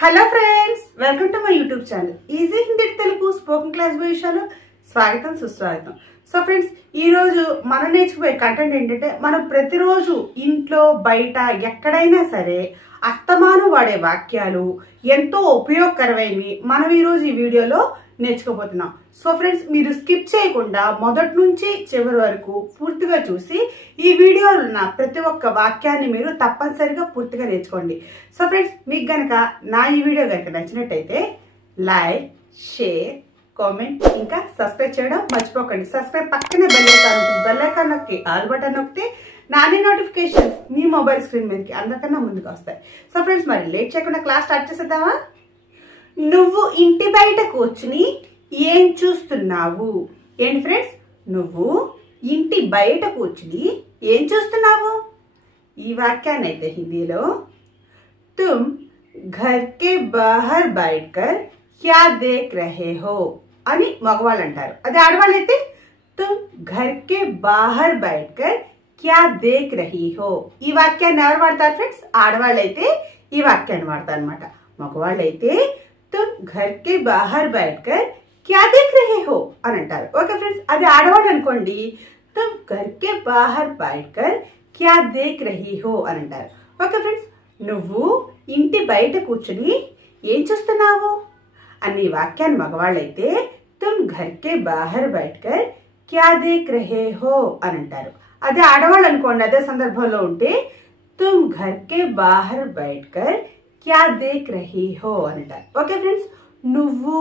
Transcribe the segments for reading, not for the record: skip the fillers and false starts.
Hello friends, welcome to my YouTube channel easy Hindi Telugu spoken class విషయాలు స్వాగతం సుస్వాగతం. So friends, ఈ రోజు మనం నేర్చుకునే కంటెంట్ ఏంటంటే, మనం ప్రతిరోజు ఇంట్లో బయట ఎక్కడైనా సరే అస్తమానం వాడే వాక్యాలు ఎంతో ఉపయోగకరమైనవి మనం ఈరోజు ఈ వీడియోలో నేర్చుకోబోతున్నాం. సో ఫ్రెండ్స్, మీరు స్కిప్ చేయకుండా మొదటి నుంచి చివరి వరకు పూర్తిగా చూసి ఈ వీడియోలో ఉన్న ప్రతి ఒక్క వాక్యాన్ని మీరు తప్పనిసరిగా పూర్తిగా నేర్చుకోండి. సో ఫ్రెండ్స్, మీకు గనక నా ఈ వీడియో కనుక నచ్చినట్టయితే లైక్, షేర్, కామెంట్ ఇంకా సబ్స్క్రైబ్ చేయడం మర్చిపోకండి. సబ్స్క్రైబ్ పక్కనే బెల్ ఐకాన్ నొక్కి ఆల్ బటన్ నొక్కితే నాని నోటిఫికేషన్స్ మీ మొబైల్ స్క్రీన్ మీదకి అందరికన్నా ముందుకు వస్తాయి. సో ఫ్రెండ్స్, మరి లేట్ చేయకుండా క్లాస్ స్టార్ట్ చేసేద్దామా? నువ్వు ఇంటి బయట కూర్చుని ఏం చూస్తున్నావు? ఏంటి ఫ్రెండ్స్, నువ్వు ఇంటి బయట కూర్చుని ఏం చూస్తున్నావు? ఈ వాక్యాన్ని అయితే హిందీలో तुम घर के बाहर बैठकर क्या देख रहे हो అని మగవాళ్ళు అంటారు. అదే ఆడవాళ్ళు అయితే तुम घर के बाहर बैठकर क्या देख रही हो. ఈ వాక్యాన్ని ఎవరు వాడతారు ఫ్రెండ్స్? ఆడవాళ్ళు అయితే ఈ వాక్యాన్ని వాడతారు అనమాట. మగవాళ్ళు అయితే तुम घर के बाहर बैठकर क्या देख रहे हो అని అంటారు. ఓకే ఫ్రెండ్స్, అది ఆడవాళ్ళు అనుకోండి तुम घर के बाहर बैठकर क्या देख रही हो అని అంటారు. ఓకే ఫ్రెండ్స్, నువ్వు ఇంటి బయట కూర్చుని ఏం చూస్తున్నావు అనే వాక్యాన్ని మగవాళ్ళైతే तुम घर के बाहर बैठकर क्या देख रहे हो అని అంటారు. అదే ఆడవాళ్ళు అనుకోండి, అదే సందర్భంలో ఉంటే तुम घर के बाहर बैठकर क्या देख रही हो అని అంటారు. ఓకే ఫ్రెండ్స్, నువ్వు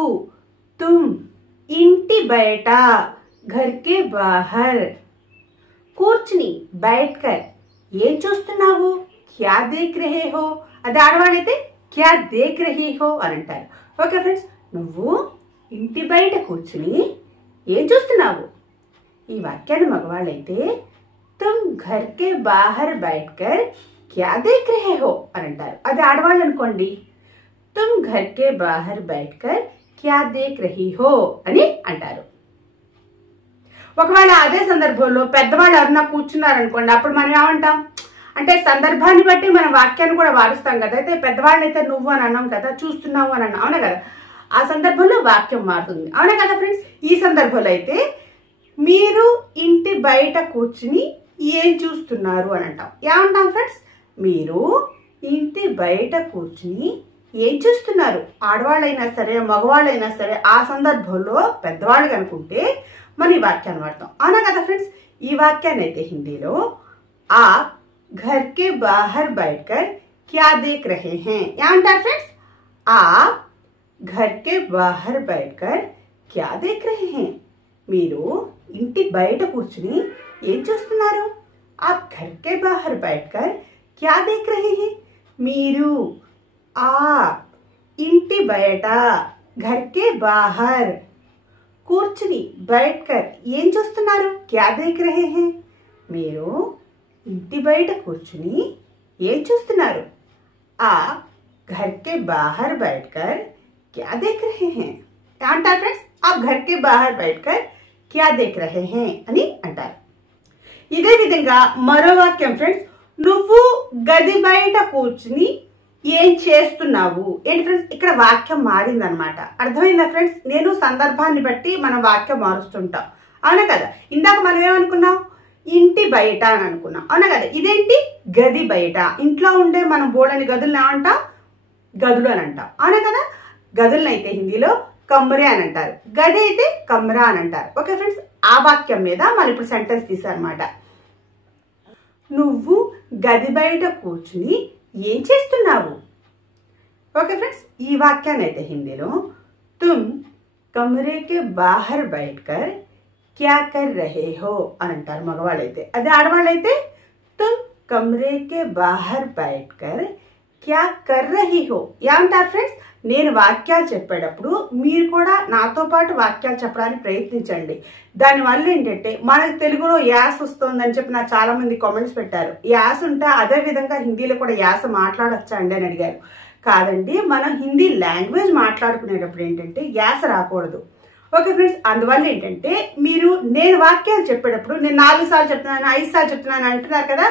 तुम ఇంటి బయట घर के बाहर కూర్చుని बैठकर ఏం చూస్తున్నావు? क्या देख रहे हो. అదే ఆడవాళ్ళైతే क्या देख रही हो అని అంటారు. ఓకే ఫ్రెండ్స్, నువ్వు ఇంటి బయట కూర్చుని ఏం చూస్తున్నావు? ఈ వాక్యాన్ని మగవాళ్ళైతే तुम घर के बाहर बैठकर क्या देख रहे हो అని అంటారు. అది ఆడవాళ్ళు అనుకోండి तुम घर के बाहर बैठकर क्या देख रही हो అని అంటారు. ఒకవేళ అదే సందర్భంలో పెద్దవాళ్ళు ఎవరన్నా కూర్చున్నారనుకోండి, అప్పుడు మనం ఏమంటాం అంటే సందర్భాన్ని బట్టి మనం వాక్యాన్ని కూడా వాడుస్తాం కదా. అయితే పెద్దవాళ్ళు అయితే నువ్వు అని అన్నాం కదా, చూస్తున్నావు అని అన్నాం, అవునా కదా. ఆ సందర్భంలో వాక్యం మారుతుంది, అవునా కదా ఫ్రెండ్స్. ఈ సందర్భంలో అయితే మీరు ఇంటి బయట కూర్చుని ఏం చూస్తున్నారు అని అంటాం. ఏమంటాం ఫ్రెండ్స్? మీరు ఇంటి బయట కూర్చుని ఏం చూస్తున్నారు. ఆడవాళ్ళైనా సరే మగవాళ్ళైనా సరే ఆ సందర్భంలో పెద్దవాళ్ళు కనుకుంటే మనం ఈ వాక్యాన్ని వాడతాం, అవునా కదా ఫ్రెండ్స్. ఈ వాక్యాన్ని అయితే హిందీలో ఆ घर के बाहर बैठकर क्या देख रहे हैं ఏమంటారు ఫ్రెండ్స్? आप घर के बाहर बैठकर क्या देख रहे हैं. మీరు ఇంటి బయట కూర్చుని ఏం చూస్తున్నారు? आप घर के बाहर बैठकर क्या देख रहे हैं. మీరు आप ఇంటి బయట घर के बाहर కూర్చుని बैठकर ఏం చూస్తున్నారు? क्या देख रहे हैं. మీరు ఇంటి బయట కూర్చుని ఏం చూస్తున్నారు? आप घर के बाहर बैठकर क्या देख रहे हैं అంటారు ఫ్రెండ్స్. आप घर के बाहर बैठकर क्या देख रहे हैं అని అంటారు. ఇదే విధంగా మరో వాక్యం ఫ్రెండ్స్, నువ్వు గది బయట కూర్చుని ఏం చేస్తున్నావు. ఏంటి ఫ్రెండ్స్, ఇక్కడ వాక్యం మారిందనమాట. అర్థమైందా ఫ్రెండ్స్? నేను సందర్భాన్ని బట్టి మనం వాక్యం మారుస్తుంటాం, అవునా కదా. ఇందాక మనం ఏమనుకున్నాం? ఇంటి బయట అని అనుకున్నాం, అవునా కదా. ఇదేంటి? గది బయట. ఇంట్లో ఉండే మనం బోర్డని గదులను ఏమంటాం? గదులు అని అంటాం, అవునా కదా. గదులను అయితే హిందీలో కమ్రే అని అంటారు, గది అయితే కమ్రా అని అంటారు. ఓకే ఫ్రెండ్స్, ఆ వాక్యం మీద మనం ఇప్పుడు సెంటెన్స్ తీసారనమాట. నువ్వు గది బయట కూర్చుని ఏం చేస్తున్నావు. ఓకే ఫ్రెండ్స్, ఈ వాక్యాన్ని అయితే హిందీలో तुम कमरे के बाहर बैठकर क्या कर रहे हो అని అంటారు మగవాళ్ళైతే. అదే ఆడవాళ్ళైతే तुम कमरे के बाहर बैठकर क्या कर रही हो ఏమంటారు ఫ్రెండ్స్? నేను వాక్యాలు చెప్పేటప్పుడు మీరు కూడా నాతో పాటు వాక్యాలు చెప్పడానికి ప్రయత్నించండి. దానివల్ల ఏంటంటే మనకు తెలుగులో యాస వస్తుందని చెప్పి నాకు చాలా మంది కామెంట్స్ పెట్టారు. యాస ఉంటే అదే విధంగా హిందీలో కూడా యాస మాట్లాడొచ్చా అండి అని అడిగారు. కాదండి, మనం హిందీ లాంగ్వేజ్ మాట్లాడుకునేటప్పుడు ఏంటంటే యాస రాకూడదు. ఓకే ఫ్రెండ్స్, అందువల్ల ఏంటంటే మీరు నేను వాక్యాలు చెప్పేటప్పుడు నేను 4 సార్లు చెప్తున్నాను 5 సార్లు చెప్తున్నాను అంటున్నారు కదా,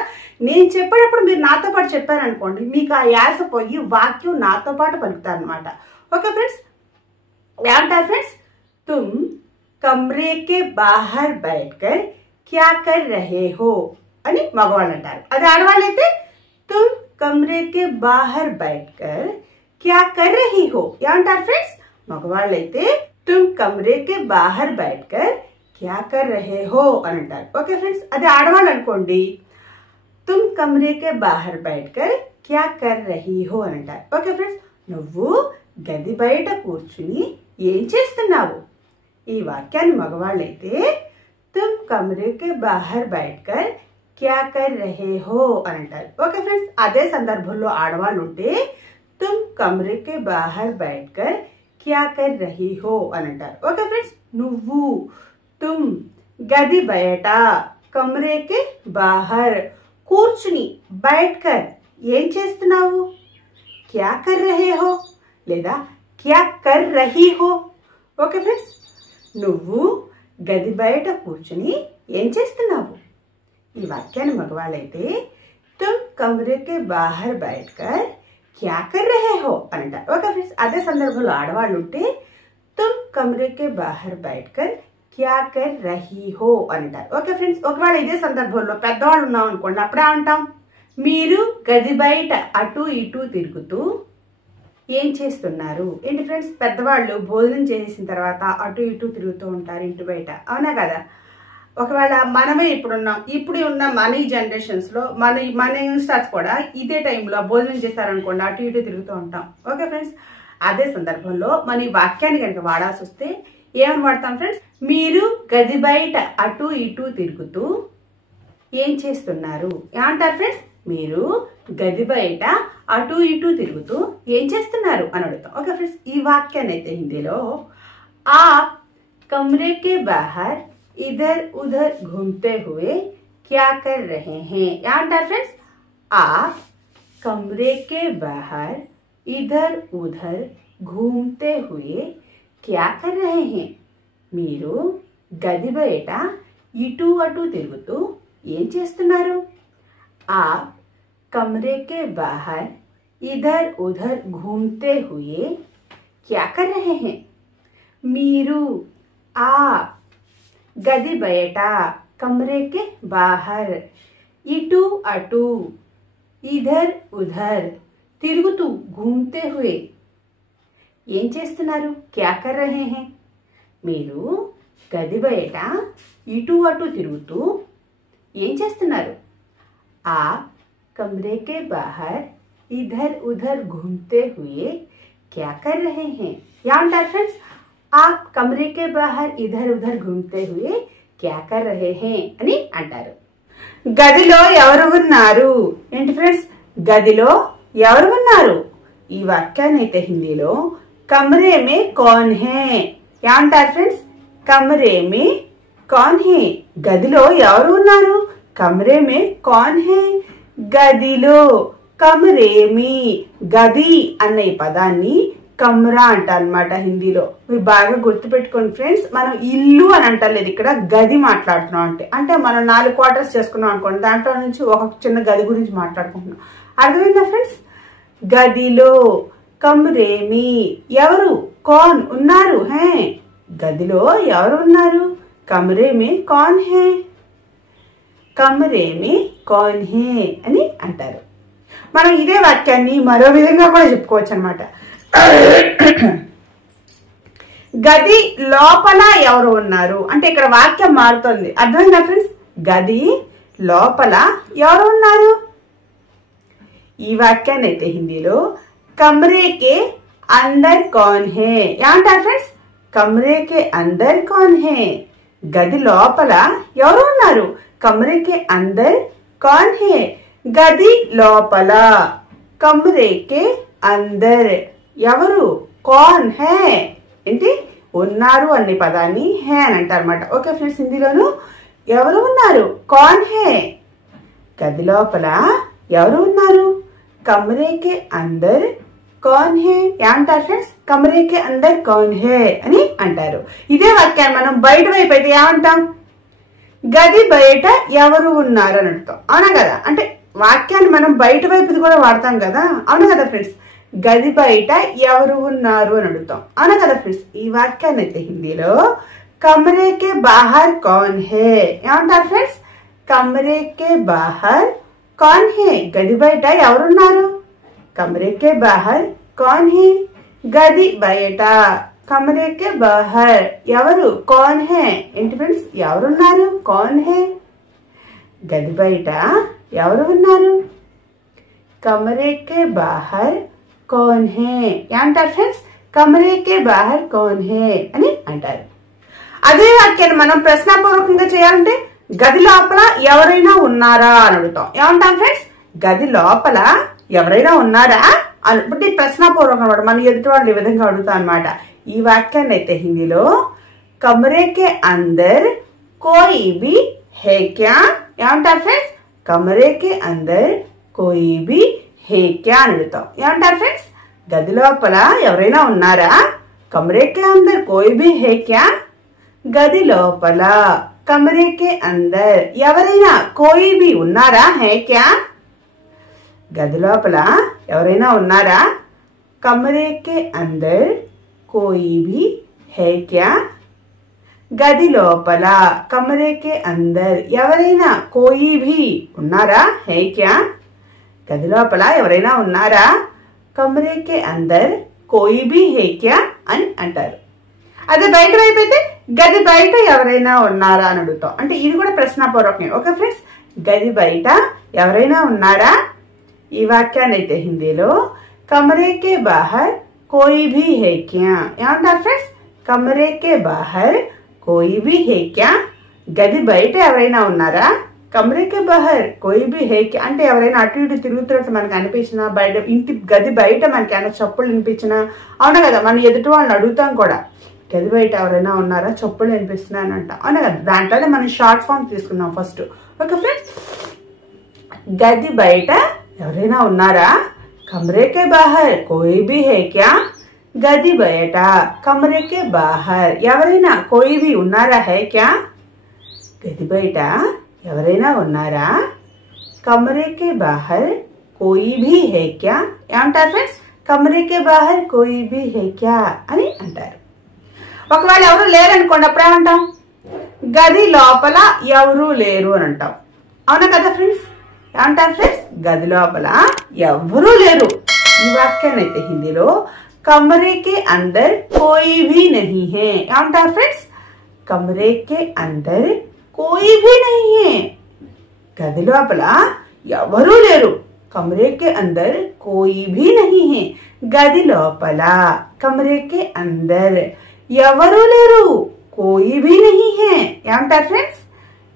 నేను చెప్పేటప్పుడు మీరు నాతో పాటు చెప్పారనుకోండి మీకు ఆ యాస పోయి వాక్యం నాతో పాటు పలుకుతారు అనమాట. ఓకే ఫ్రెండ్స్, ఏమంటారు ఫ్రెండ్స్? తుమ్ కమ్రే కే బాహర్ బైఠకర్ క్యా కర్ రహే హో అని మగవాళ్ళు అంటారు. అది ఆడవాళ్ళు అయితే తుమ్ కమ్రే కే బాహర్ బైఠకర్ క్యా కర్ రహీ హో ఏమంటారు ఫ్రెండ్స్? మగవాళ్ళు అయితే తుమ్ కమ్రే కే బాహర్ బైఠకర్ క్యా కర్ రహే హో అని అంటారు. ఓకే ఫ్రెండ్స్, అది ఆడవాళ్ళు అనుకోండి తుమ్ కమ్రే కే బాహర్ బైఠకర్ క్యా కర్ రహీ హో అని అంటారు. ఓకే ఫ్రెండ్స్, నువ్వు గది బయట కూర్చుని ఏం చేస్తున్నావు? ఈ వాక్యాన్ని మగవాళ్ళైతే తుమ్ కమ్రే కే బాహర్ బైఠకర్ క్యా కర్ రహే హో అని అంటారు. ఓకే ఫ్రెండ్స్, అదే సందర్భంలో ఆడవాళ్ళు ఉంటే తుమ్ కమ్రే కే బాహర్ బైఠకర్ క్యా కర్ రహీ హో అని అంటారు. ఓకే ఫ్రెండ్స్, నువ్వు తుమ్ గది బయట కమ్రే కే బాహర్ కూర్చుని బైఠకర్ ఏం చేస్తున్నావు? క్యా కర్ రహే హో లేదా క్యా కర్ రహీ హో. ఓకే ఫ్రెండ్స్, నువ్వు గది బయట కూర్చుని ఏం చేస్తున్నావు? ఈ వాక్యాన్ని మగవాళ్ళైతే తుమ్ కమ్రే కే బాహర్ బైఠకర్ క్యా కర్ రహే హో అని అంటారు. ఓకే ఫ్రెండ్స్, అదే సందర్భంలో ఆడవాళ్ళు ఉంటే తుమ్ కమ్రే కే బాహర్ బైఠకర్ క్యా కర్ రహీ హో అని అంటారు. ఓకే ఫ్రెండ్స్, ఒకవేళ ఇదే సందర్భంలో పెద్దవాళ్ళు ఉన్నాం అనుకోండి, అప్పుడే అంటాం మీరు గది బయట అటు ఇటు తిరుగుతూ ఏం చేస్తున్నారు. ఏంటి ఫ్రెండ్స్, పెద్దవాళ్ళు భోజనం చేసిన తర్వాత అటు ఇటు తిరుగుతూ ఉంటారు ఇంటి బయట, అవునా కదా? ఒకవేళ మనమే ఇప్పుడు ఉన్న మన ఈ జనరేషన్స్ లో మన యంగ్స్టర్స్ కూడా ఇదే టైంలో భోజనం చేశారనుకోండి అటు ఇటు తిరుగుతూ ఉంటాం. ఓకే ఫ్రెండ్స్, అదే సందర్భంలో మన ఈ వాక్యాన్ని కనుక వాడాల్సి వస్తే ఏమని వాడతాం ఫ్రెండ్స్? మీరు గది బయట అటు ఇటు తిరుగుతూ ఏం చేస్తున్నారు ఏమంటారు ఫ్రెండ్స్? మీరు గది బయట అటు ఇటు తిరుగుతూ ఏం చేస్తున్నారు అని అడుగుతాం. ఓకే ఫ్రెండ్స్, ఈ వాక్యాన్ని అయితే హిందీలో आप कमरे के बाहर इधर उधर घूमते हुए क्या कर रहे हैं ఏమంటారు ఫ్రెండ్స్? आप कमरे के बाहर इधर उधर घूमते हुए क्या कर रहे हैं మీరు గది బయట ఇటు అటు తిరుగుతూ ఏం చేస్తున్నారు? आप कमरे के बाहर इधर उधर घूमते हुए क्या कर रहे हैं మీరు आप గది బయట कमरे के बाहर ఇటు అటు इधर उधर తిరుగుతూ घूमते हुए ఏం చేస్తున్నారు? क्या कर रहे हैं మీరు గది బయట ఇటు అటు తిరుగుతూ ఏం చేస్తున్నారు? आप कमरे के बाहर इधर उधर घूमते हुए क्या कर रहे हैं ఏమంటారు ఫ్రెండ్స్? आप कमरे के बाहर इधर उधर घूमते हुए क्या कर रहे हैं అని అంటారు. గదిలో ఎవరు ఉన్నారు? ఏంటి ఫ్రెండ్స్, గదిలో ఎవరు ఉన్నారు? ఈ వాక్యాన్ని అయితే హిందీలో కమరే మే కౌన్ హే ఏమంటారు ఫ్రెండ్స్? కమరే మే కౌన్ హే గదిలో ఎవరు ఉన్నారు? కమరే మే కౌన్ హే గదిలో కమరే మీ గది అన్న ఈ పదాన్ని కమ్రా అంటారనమాట హిందీలో. మీరు బాగా గుర్తుపెట్టుకోండి ఫ్రెండ్స్, మనం ఇల్లు అని అంటలేదు ఇక్కడ, గది మాట్లాడుతున్నాం. అంటే మనం 4 క్వార్టర్స్ చేసుకున్నాం అనుకోండి, దాంట్లో నుంచి ఒక చిన్న గది గురించి మాట్లాడుకుంటున్నాం. అర్థమైందా ఫ్రెండ్స్? గదిలో కమ్రేమి ఎవరు? కౌన్ ఉన్నారు హే గదిలో ఎవరు ఉన్నారు? కమరేమి కౌన్ హే కమరేమి కౌన్ హే అని అంటారు. మనం ఇదే వాక్యాన్ని మరో విధంగా కూడా చెప్పుకోవచ్చు అనమాట. గది లోపల ఎవరు ఉన్నారు అంటే ఇక్కడ వాక్యం మారుతుంది. అర్థమైందా ఫ్రెండ్స్? గది లోపల ఎవరు ఉన్నారు? ఈ వాక్యాన్ని అయితే హిందీలో కమరేకే అందర్ కౌన్ హే ఏమంటారు ఫ్రెండ్స్? కమరేకే అందర్ కౌన్ హే గది లోపల ఎవరు ఉన్నారు? కమరేకే అందర్ కౌన్ హే గది లోపల కమరేకే అందర్ ఎవరు? కౌన్ హే ఏంటి ఉన్నారు అనే పదాన్ని హే అని అంటారు అనమాట. ఓకే ఫ్రెండ్స్, హిందీలోను ఎవరు ఉన్నారు? కౌన్ హే గది లోపల ఎవరు ఉన్నారు? కమరేకే అందర్ కౌన్ హే ఏమంటారు ఫ్రెండ్స్? కమరే కే అందర్ కౌన్ హే అని అంటారు. ఇదే వాక్యాన్ని మనం బయట వైపు అయితే ఏమంటాం? గది బయట ఎవరు ఉన్నారు అని అడుగుతాం. అవునా కదా? అంటే వాక్యాన్ని మనం బయట వైపుది కూడా వాడతాం కదా, అవునా కదా ఫ్రెండ్స్? గది బయట ఎవరు ఉన్నారు అని అడుగుతాం, అవునా కదా ఫ్రెండ్స్? ఈ వాక్యాన్ని అయితే హిందీలో కమరే కే బాహర్ కౌన్ హే ఏమంటారు ఫ్రెండ్స్? కమరే కే బాహర్ కౌన్ హే, గది బయట ఎవరున్నారు? కమరే కే బాహర్ కౌన్ హే, గది బయట కమరే కే బాహర్ ఎవరు? కౌన్ హే ఏంటి ఫ్రెండ్స్? ఎవరున్నారు? కౌన్ హే, గది బయట ఎవరు ఉన్నారు? కమరే కే బాహర్ కౌన్ హే ఏమంటారు ఫ్రెండ్స్? కమరే కే బాహర్ కౌన్ హే అని అంటారు. అదే వాక్యాన్ని మనం ప్రశ్నాపూర్వకంగా చేయాలంటే గది లోపల ఎవరైనా ఉన్నారా అని అడుగుతాం. ఏమంటాం ఫ్రెండ్స్? గది లోపల ఎవరైనా ఉన్నారా అని ప్రశ్నాపూర్వకం అనమాట. మనం ఎదుటి వాళ్ళు ఈ విధంగా అడుగుతాం అనమాట. ఈ వాక్యాన్ని అయితే హిందీలో కమరే కే అందర్ కోయి భీ హే క్యా ఏమంటారు ఫ్రెండ్స్? కమరే కే అందర్ కోయి భీ హే క్యా అని అడుగుతాం. ఏమంటారు ఫ్రెండ్స్? గది లోపల ఎవరైనా ఉన్నారా? కమరే కే అందర్ కోయి భీ హే క్యా, గది లోపల కమరే కే అందర్ ఎవరైనా కోయి భీ ఉన్నారా? హే క్యా, గది లోపల ఎవరైనా ఉన్నారా? కమరే కే అందర్ కోయి భీ హే క్యా, గది లోపల కమరే కే అందర్ ఎవరైనా కోయి భీ ఉన్నారా? హే క్యా, గది లోపల ఎవరైనా ఉన్నారా? కమరే కే అందర్ కోయి భీ హే క్యా అని అంటారు. అదే బయట వైపు అయితే గది బయట ఎవరైనా ఉన్నారా అని అడుగుతాం. అంటే ఇది కూడా ప్రశ్నాపూర్వకమే. ఓకే ఫ్రెండ్స్, గది బయట ఎవరైనా ఉన్నారా? ఈ వాక్యాన్ని అయితే హిందీలో కమరే కే బాహర్ కోయి భీ హే క్యా ఏమంటారు ఫ్రెండ్స్? కమరే కే బాహర్ కోయి భీ హే క్యా, గది బయట ఎవరైనా ఉన్నారా? కమరే కే బాహర్ కోయి భీ హే క్యా అంటే ఎవరైనా అటు ఇటు తిరుగుతున్నట్టు మనకు అనిపించినా, బయట ఇంటి గది బయట మనకి ఏమైనా చప్పులు వినిపించినా, అవునా కదా? మనం ఎదుటి వాళ్ళని అడుగుతాం కూడా, గది బయట ఎవరైనా ఉన్నారా? చప్పులు వినిపిస్తున్నాను అంట, అవునా కదా? దాంట్లోనే మనం షార్ట్ ఫామ్ తీసుకుందాం ఫస్ట్. ఓకే ఫ్రెండ్స్, గది బయట ఎవరైనా ఉన్నారా? కమరే కే బాహర్ కోయి భీ హే క్యా, గది బయట కమరే కే బాహర్ ఎవరైనా కోయి భీ ఉన్నారా? హే క్యా, గది బయట ఎవరైనా ఉన్నారా? కమరే కే బాహర్ కోయి భీ హే క్యా ఏమంటారు ఫ్రెండ్స్? కమరే కే బాహర్ కోయి భీ హే క్యా అని అంటారు. ఒకవేళ ఎవరు లేరు అనుకోండి, అప్పుడు ఏమంటాం? గది లోపల ఎవరు లేరు అని అంటాం, అవునా కదా ఫ్రెండ్స్? ఏమంటారు ఫ్రెండ్స్? గది లోపల ఎవరూ లేరు. ఈ వాక్యాన్ని అయితే హిందీలో కమరే కే అందర్ కోయి భీ నహీ హే ఏమంటారు ఫ్రెండ్స్? కమరే కే అందర్ కోయి భీ నహీ హే, గది లోపల ఎవరూ లేరు. కమరే కే అందర్ కోయి భీ నహీ హే, గది లోపల కమరే కే అందర్ ఎవరూ లేరు. కోయి భీ నహీ హే ఏమంటారు ఫ్రెండ్స్?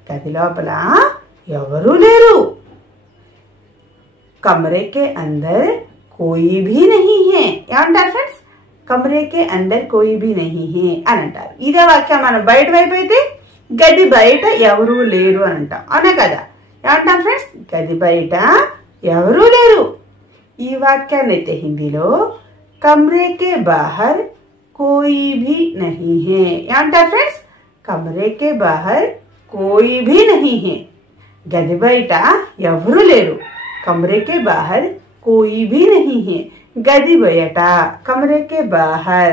గది లోపల ఎవరూ లేరు. कमरे के अंदर कोई भी नहीं है ఏమంటారు ఫ్రెండ్స్? కమరే కే అందర్ కోయి భీ నహీ హే అని అంటారు. ఇదే వాక్యం మనం బయట వైపు అయితే గది బయట ఎవరూ లేరు అని అంటాం, అవునా కదా? ఏమంటాం ఫ్రెండ్స్? గది బయట ఎవరూ లేరు. ఈ వాక్యాన్ని అయితే హిందీలో కమరే కే బాహర్ కోయి భీ నహీ హే ఏమంటారు ఫ్రెండ్స్? కమరే కే బాహర్ కోయి భీ నహీ హే, గది బయట ఎవరూ లేరు. कमरे के बाहर कोई भी नहीं है, गदी बयटा कमरे के बाहर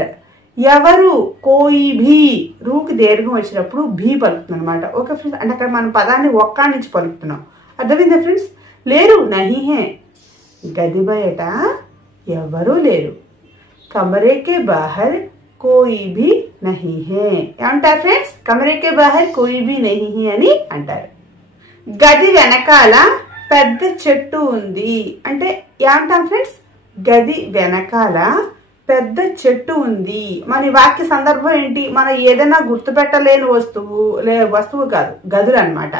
ఎవరు కోయి భీ, రూకి దీర్ఘం వచ్చినప్పుడు భీ పలుకుతుంది అనమాట. ఓకే ఫ్రెండ్స్, అంటే అక్కడ మనం పదాన్ని ఒక్క నుంచి పలుకుతున్నాం. అర్థమైందా ఫ్రెండ్స్? లేరు నహీ హే, గది బయట ఎవరూ లేరు. కమరే కే బాహర్ కోయి భీ నహీ హే ఏమంటారు ఫ్రెండ్స్? కమరే కే బాహర్ కోయి భీ నహీ హే అని అంటారు. గది వెనకాల పెద్ద చెట్టు ఉంది అంటే ఏమంటాం ఫ్రెండ్స్? గది వెనకాల పెద్ద చెట్టు ఉంది. మన వాక్య సందర్భం ఏంటి? మనం ఏదైనా గుర్తుపెట్టలేని వస్తువు కాదు, గదులు అన్నమాట.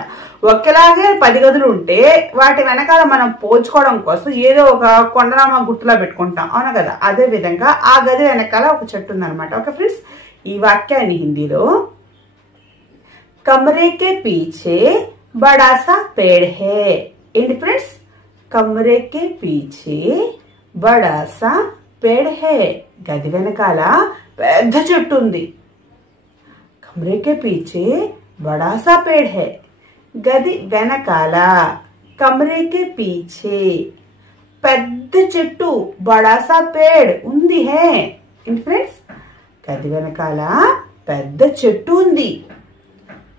ఒకేలాగే 10 గదులు ఉంటే వాటి వెనకాల మనం పోల్చుకోవడం కోసం ఏదో ఒక కొండనామా గుర్తులా పెట్టుకుంటాం, అవునా కదా? అదే విధంగా ఆ గది వెనకాల ఒక చెట్టు ఉందన్నమాట. ఓకే ఫ్రెండ్స్, ఈ వాక్యాన్ని హిందీలో కమరే కే పీछे बड़ा सा पेड़ है ఏంటి ఫ్రెండ్స్? కమరే కే పీछे बड़ा सा पेड़ है गदी వెనకాల పెద్ద చెట్టు ఉంది कमरे के पीछे बड़ा सा पेड़ है गदी వెనకాల कमरे के पीछे పెద్ద చెట్టు बड़ा सा पेड़ ఉంది है ఫ్రెండ్స్ గది వెనకాల పెద్ద చెట్టు ఉంది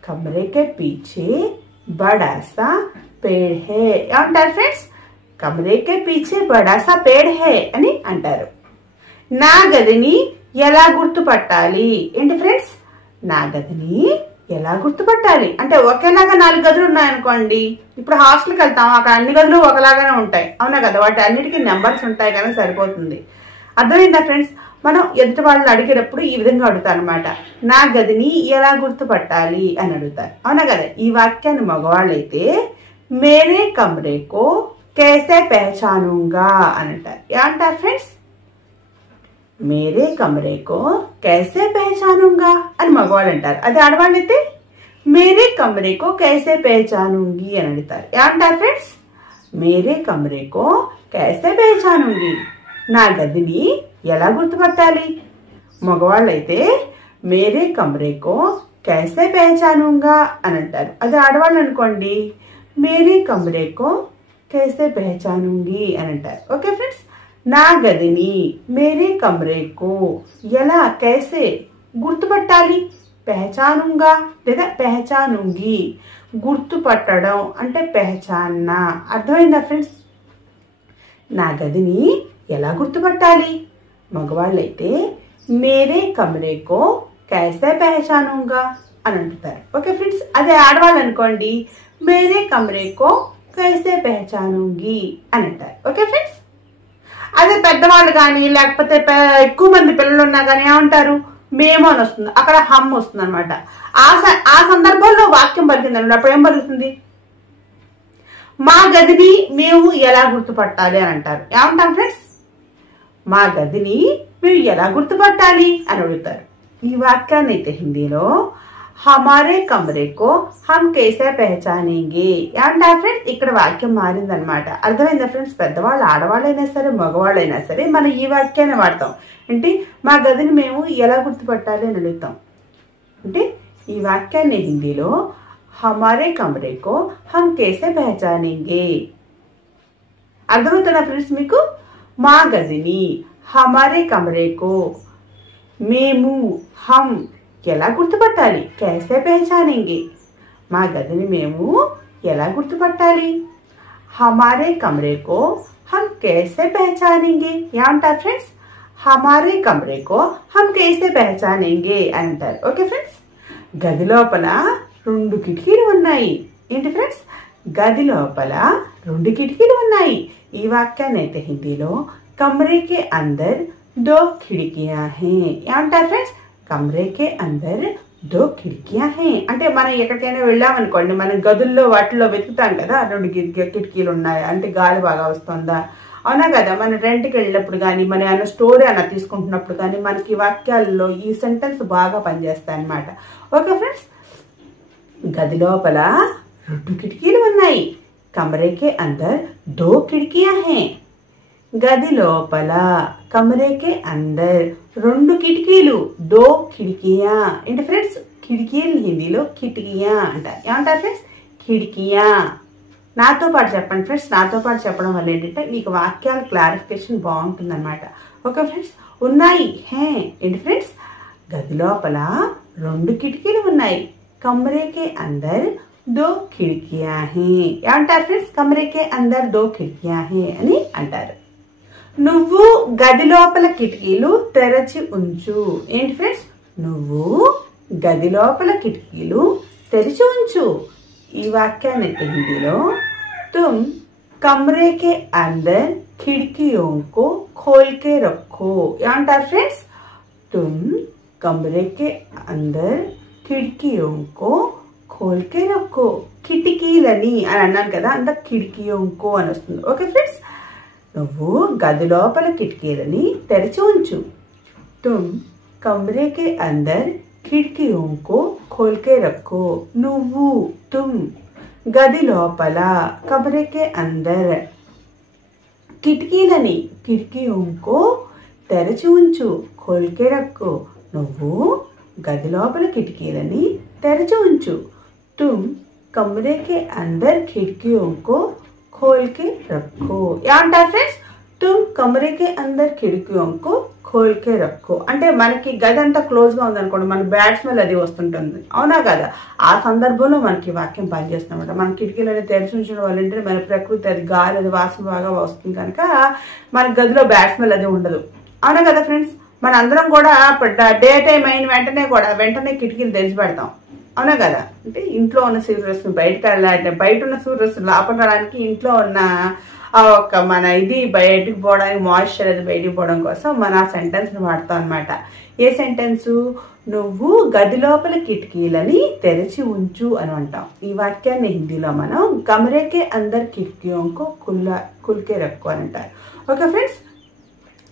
कमरे के पीछे बड़ा सा पेड़ है ఏమంటారు ఫ్రెండ్స్ कमरे के पीछे बड़ा सा पेड़ है అని అంటారు నా గదిని ఎలా గుర్తుపట్టాలి ఏంటి ఫ్రెండ్స్ నా గదిని ఎలా గుర్తుపట్టాలి అంటే ఒకేలాగా 4 గదులు ఉన్నాయనుకోండి ఇప్పుడు హాస్టల్కి వెళ్తాం అక్కడ అన్ని గదులు ఒకలాగానే ఉంటాయి అవునా కదా వాటి అన్నిటికీ నెంబర్స్ ఉంటాయి కానీ సరిపోతుంది అర్థమైందా ఫ్రెండ్స్ మనం ఎదుటి వాళ్ళని అడిగేటప్పుడు ఈ విధంగా అడుగుతారు అనమాట నా గదిని ఎలా గుర్తుపట్టాలి అని అడుగుతారు అవునా కదా ఈ వాక్యాన్ని మగవాళ్ళైతే మేరే కమరే కో कैसे पहचानूंगा అని అంటారు ఏమంటారు ఫ్రెండ్స్ మేరే కమరే కో कैसे पहचानूंगा అని మగవాళ్ళు అంటారు అదే ఆడవాళ్ళైతే మేరే కమరే కో कैसे पहचानूंगी అని అడుగుతారు ఏమంటారు ఫ్రెండ్స్ మేరే కమరే కో कैसे पहचानूंगी నా గదిని ఎలా గుర్తుపట్టాలి మగవాళ్ళైతే మేరే కమరే కో कैसे पहचानूंगा అని అంటారు అదే ఆడవాళ్ళు అనుకోండి మేరే కమరే కో कैसे पहचानूंगी అని అంటారు ఓకే ఫ్రెండ్స్ నా గదిని మేరే కమరే కో ఎలా कैसे గుర్తుపట్టాలి పహచానుంగా లేదా పహచానుంగి గుర్తుపట్టడం అంటే పహచాన్నా అర్థమైందా ఫ్రెండ్స్ నా గదిని ఎలా గుర్తుపట్టాలి మగవాళ్ళైతే మేరే కమరే కో कैसे पहचानूंगा అని అంటారు ఓకే ఫ్రెండ్స్ అదే ఆడవాళ్ళు అనుకోండి మేరే కమరే కో कैसे पहचानूंगी అని అంటారు ఓకే ఫ్రెండ్స్ అదే పెద్దవాళ్ళు కానీ లేకపోతే ఎక్కువ మంది పిల్లలు ఉన్నా కానీ ఏమంటారు మేము అని వస్తుంది అక్కడ హమ్ వస్తుంది అనమాట ఆ సందర్భంలో వాక్యం పలికింది అనమాట అప్పుడు ఏం పలుకుతుంది మా గదిని మేము ఎలా గుర్తుపట్టాలి అని అంటారు ఏమంటాం ఫ్రెండ్స్ మా గదిని మేము ఎలా గుర్తుపట్టాలి అని అడుగుతారు ఈ వాక్యాన్ని అయితే హిందీలో हमारे कमरे को हम कैसे पहचानेंगे ఏమంటారు ఫ్రెండ్స్ ఇక్కడ వాక్యం మారిందనమాట అర్థమైందా ఫ్రెండ్స్ పెద్దవాళ్ళు ఆడవాళ్ళైనా సరే మగవాళ్ళైనా సరే మనం ఈ వాక్యాన్ని వాడతాం అంటే మా గదిని మేము ఎలా గుర్తుపట్టాలి అని అడుగుతాం అంటే ఈ వాక్యాన్ని హిందీలో हमारे कमरे को हम कैसे पहचानेंगे అర్థమవుతుందా ఫ్రెండ్స్ మీకు మా గదిని हमारे कमरे को మేము हम ఎలా గుర్తుపట్టాలి कैसे पहचानेंगे మా గదిని మేము ఎలా గుర్తుపట్టాలి हमारे कमरे को हम कैसे पहचानेंगे ఏమంటారు ఫ్రెండ్స్ हमारे कमरे को हम कैसे पहचानेंगे అంటారు ఓకే ఫ్రెండ్స్ గది లోపల 2 కిటికీలు ఉన్నాయి ఏంటి ఫ్రెండ్స్ గది లోపల 2 కిటికీలు ఉన్నాయి ఈ వాక్యాన్ని అయితే హిందీలో कमरे के अंदर 2 खिड़कियां हैं ఏమంటారు ఫ్రెండ్స్ कमरे के अंदर 2 खिड़कियां हैं అంటే మనం ఎక్కడికైనా వెళ్ళామనుకోండి మనం గదుల్లో వాటిలో వెతుకుతాం కదా 2 కిటికీలు ఉన్నాయి అంటే గాలి బాగా వస్తుందా అవునా కదా మనం రెంట్కి వెళ్ళినప్పుడు కానీ మన ఏమైనా స్టోరీ అన్న తీసుకుంటున్నప్పుడు కానీ మనకి వాక్యాల్లో ఈ సెంటెన్స్ బాగా పనిచేస్తాయి అన్నమాట ఓకే ఫ్రెండ్స్ గది లోపల 2 కిటికీలు ఉన్నాయి कमरे के अंदर 2 खिड़कियां हैं గది లోపల कमरे के अंदर 2 కిటికీలు 2 खिड़कियां ఏంటి ఫ్రెండ్స్ కిటికీలు హిందీలో కిటికీయా అంటారు ఏమంటారు ఫ్రెండ్స్ కిటికీయా నాతో పాటు చెప్పండి ఫ్రెండ్స్ నాతో పాటు చెప్పడం వల్ల ఏంటంటే మీకు వాక్యాల క్లారిఫికేషన్ బాగుంటుంది అనమాట ఓకే ఫ్రెండ్స్ ఉన్నాయి హే ఏంటి ఫ్రెండ్స్ గది లోపల 2 కిటికీలు ఉన్నాయి कमरे के अंदर 2 खिड़कियां हैं ఏమంటారు ఫ్రెండ్స్ कमरे के अंदर 2 खिड़कियां हैं అని అంటారు నువ్వు గది లోపల కిటికీలు తెరచి ఉంచు ఏంటి ఫ్రెండ్స్ నువ్వు గది లోపల కిటికీలు తెరిచి ఉంచు ఈ వాక్యాన్ని హిందీలో तुम कमरे के अंदर खिड़कियों को खोल के रखो ఏమంటారు ఫ్రెండ్స్ तुम कमरे के अंदर खिड़कियों को खोल के रखो కిటికీలని అని అన్నాను కదా అంత కిటికీయోं को అని వస్తుంది ఓకే ఫ్రెండ్స్ నువ్వు గది లోపల కిటికీలని తెరిచి ఉంచు तुम कमरे के अंदर खिड़कियों को खोल के रखो నువ్వు तुम గది లోపల कमरे के अंदर కిటికీలని కిటికీयों को తెరచి ఉంచు, ఖోల్కే రక్కో. నువ్వు గది లోపల కిటికీలని తెరచి ఉంచు. तुम कमरे के अंदर खिड़कियों को खोल के रखो. ఏమంటారు ఫ్రెండ్స్? तुम कमरे के अंदर खिड़कियों को खोल के रखो అంటే మనకి గది అంతా క్లోజ్ గా ఉందనుకోండి, మన బ్యాడ్ స్మెల్ అది వస్తుంటుంది, అవునా కదా? ఆ సందర్భంలో మనకి వాక్యం పనిచేస్తుందన్నమాట. మన కిటికీలని తెరిచి ఉంచడం వల్ల ఏంటంటే మన ప్రకృతి అది గాలి అది వాసన బాగా వస్తుంది కనుక మన గదిలో బ్యాడ్ స్మెల్ అది ఉండదు, అవునా కదా ఫ్రెండ్స్? మన అందరం కూడా డే టైం అయిన వెంటనే కిటికీలు తెరిచి పెడతాం, అవునా కదా? అంటే ఇంట్లో ఉన్న సూర్యరశ్మి బయటకు వెళ్ళాలంటే, బయట ఉన్న సూర్యరశ్మి లోపలడానికి ఇంట్లో ఉన్న మన ఇది బయటకు పోవడానికి, మాయిశ్చర్ అది బయటకు పోవడం కోసం మన ఆ సెంటెన్స్ ని వాడతాం అనమాట. ఏ సెంటెన్స్? నువ్వు గది లోపల కిటికీలని తెరిచి ఉంచు అని అంటాం. ఈ వాక్యాన్ని హిందీలో మనం కమరేకే అందర్ కిటికీయోంకో కుల్కే రక్కో అని అంటారు. ఓకే ఫ్రెండ్స్,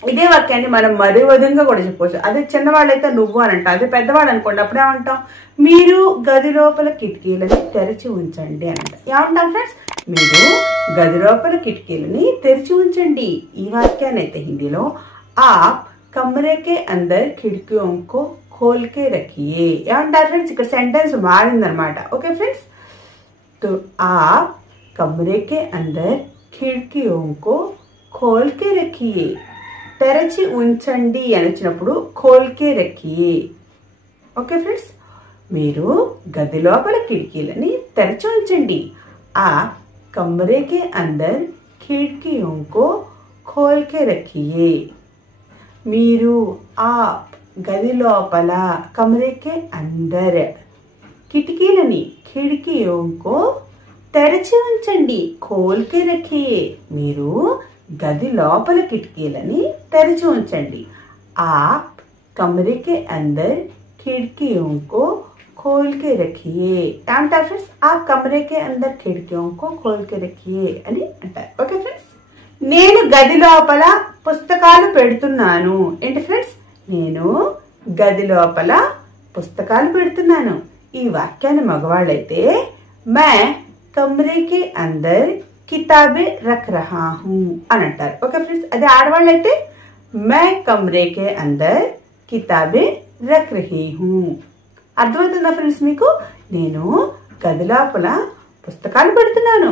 ఇదే వాక్యాన్ని మనం మరీ విధంగా కూడా చెప్పవచ్చు. అదే చిన్నవాళ్ళైతే నువ్వు అని అంటాం, అదే పెద్దవాళ్ళు అనుకోండి అప్పుడేమంటాం? మీరు గది లోపల కిటికీలని తెరిచి ఉంచండి అని అంటాం. ఏమంటాం ఫ్రెండ్స్? మీరు గది లోపల కిటికీలని తెరిచి ఉంచండి. ఈ వాక్యాన్ని అయితే హిందీలో ఆప్ కమరేకే అందర్ కిటికీయోంకో ఖోల్కే రఖియే. ఏమంటారు ఫ్రెండ్స్? ఇక్కడ సెంటెన్స్ మారిందనమాట. ఓకే ఫ్రెండ్స్, తో ఆప్ కమరేకే అందర్ కిటికీయోంకో ఖోల్కే రఖియే. తెరచి ఉంచండి అని వచ్చినప్పుడు ఖోల్కే రఖియే. ఓకే ఫ్రెండ్స్, మీరు గది లోపల కిటికీలని తెరచి ఉంచండి. ఆ कमरे के अंदर खिड़कियों को खोल के रखिए. మీరు ఆ గది లోపల కమరేకే అందర్ కిటికీలని ఖిడ్కియోంకో తెరచి ఉంచండి. ఖోల్కే రఖియే. మీరు గది లోపల కిటికీలని తెరచి ఉంచండి. आप कमरे के अंदर खिड़कियों को खोल के रखिए అంటారు ఫ్రెండ్స్. ఆ కమరే కే అందర్ ఖిడ్కియోं को खोल के रखिए అని అంటారు. ఓకే ఫ్రెండ్స్, నేను గది లోపల పుస్తకాలు పెడుతున్నాను. ఏంటి ఫ్రెండ్స్? నేను గది లోపల పుస్తకాలు పెడుతున్నాను. ఈ వాక్యాన్ని మగవాళ్ళైతే మే కమరే కే అందర్ కితాబే రఖ్ రహా హూ అని అంటారు. ఓకే ఫ్రెండ్స్, అదే ఆడవాళ్ళైతే మే కమరే కే అందర్ కితాబే రఖ్ రహీ హూ. అర్థమవుతుందా ఫ్రెండ్స్ మీకు? నేను గది లోపల పుస్తకాలు పెడుతున్నాను.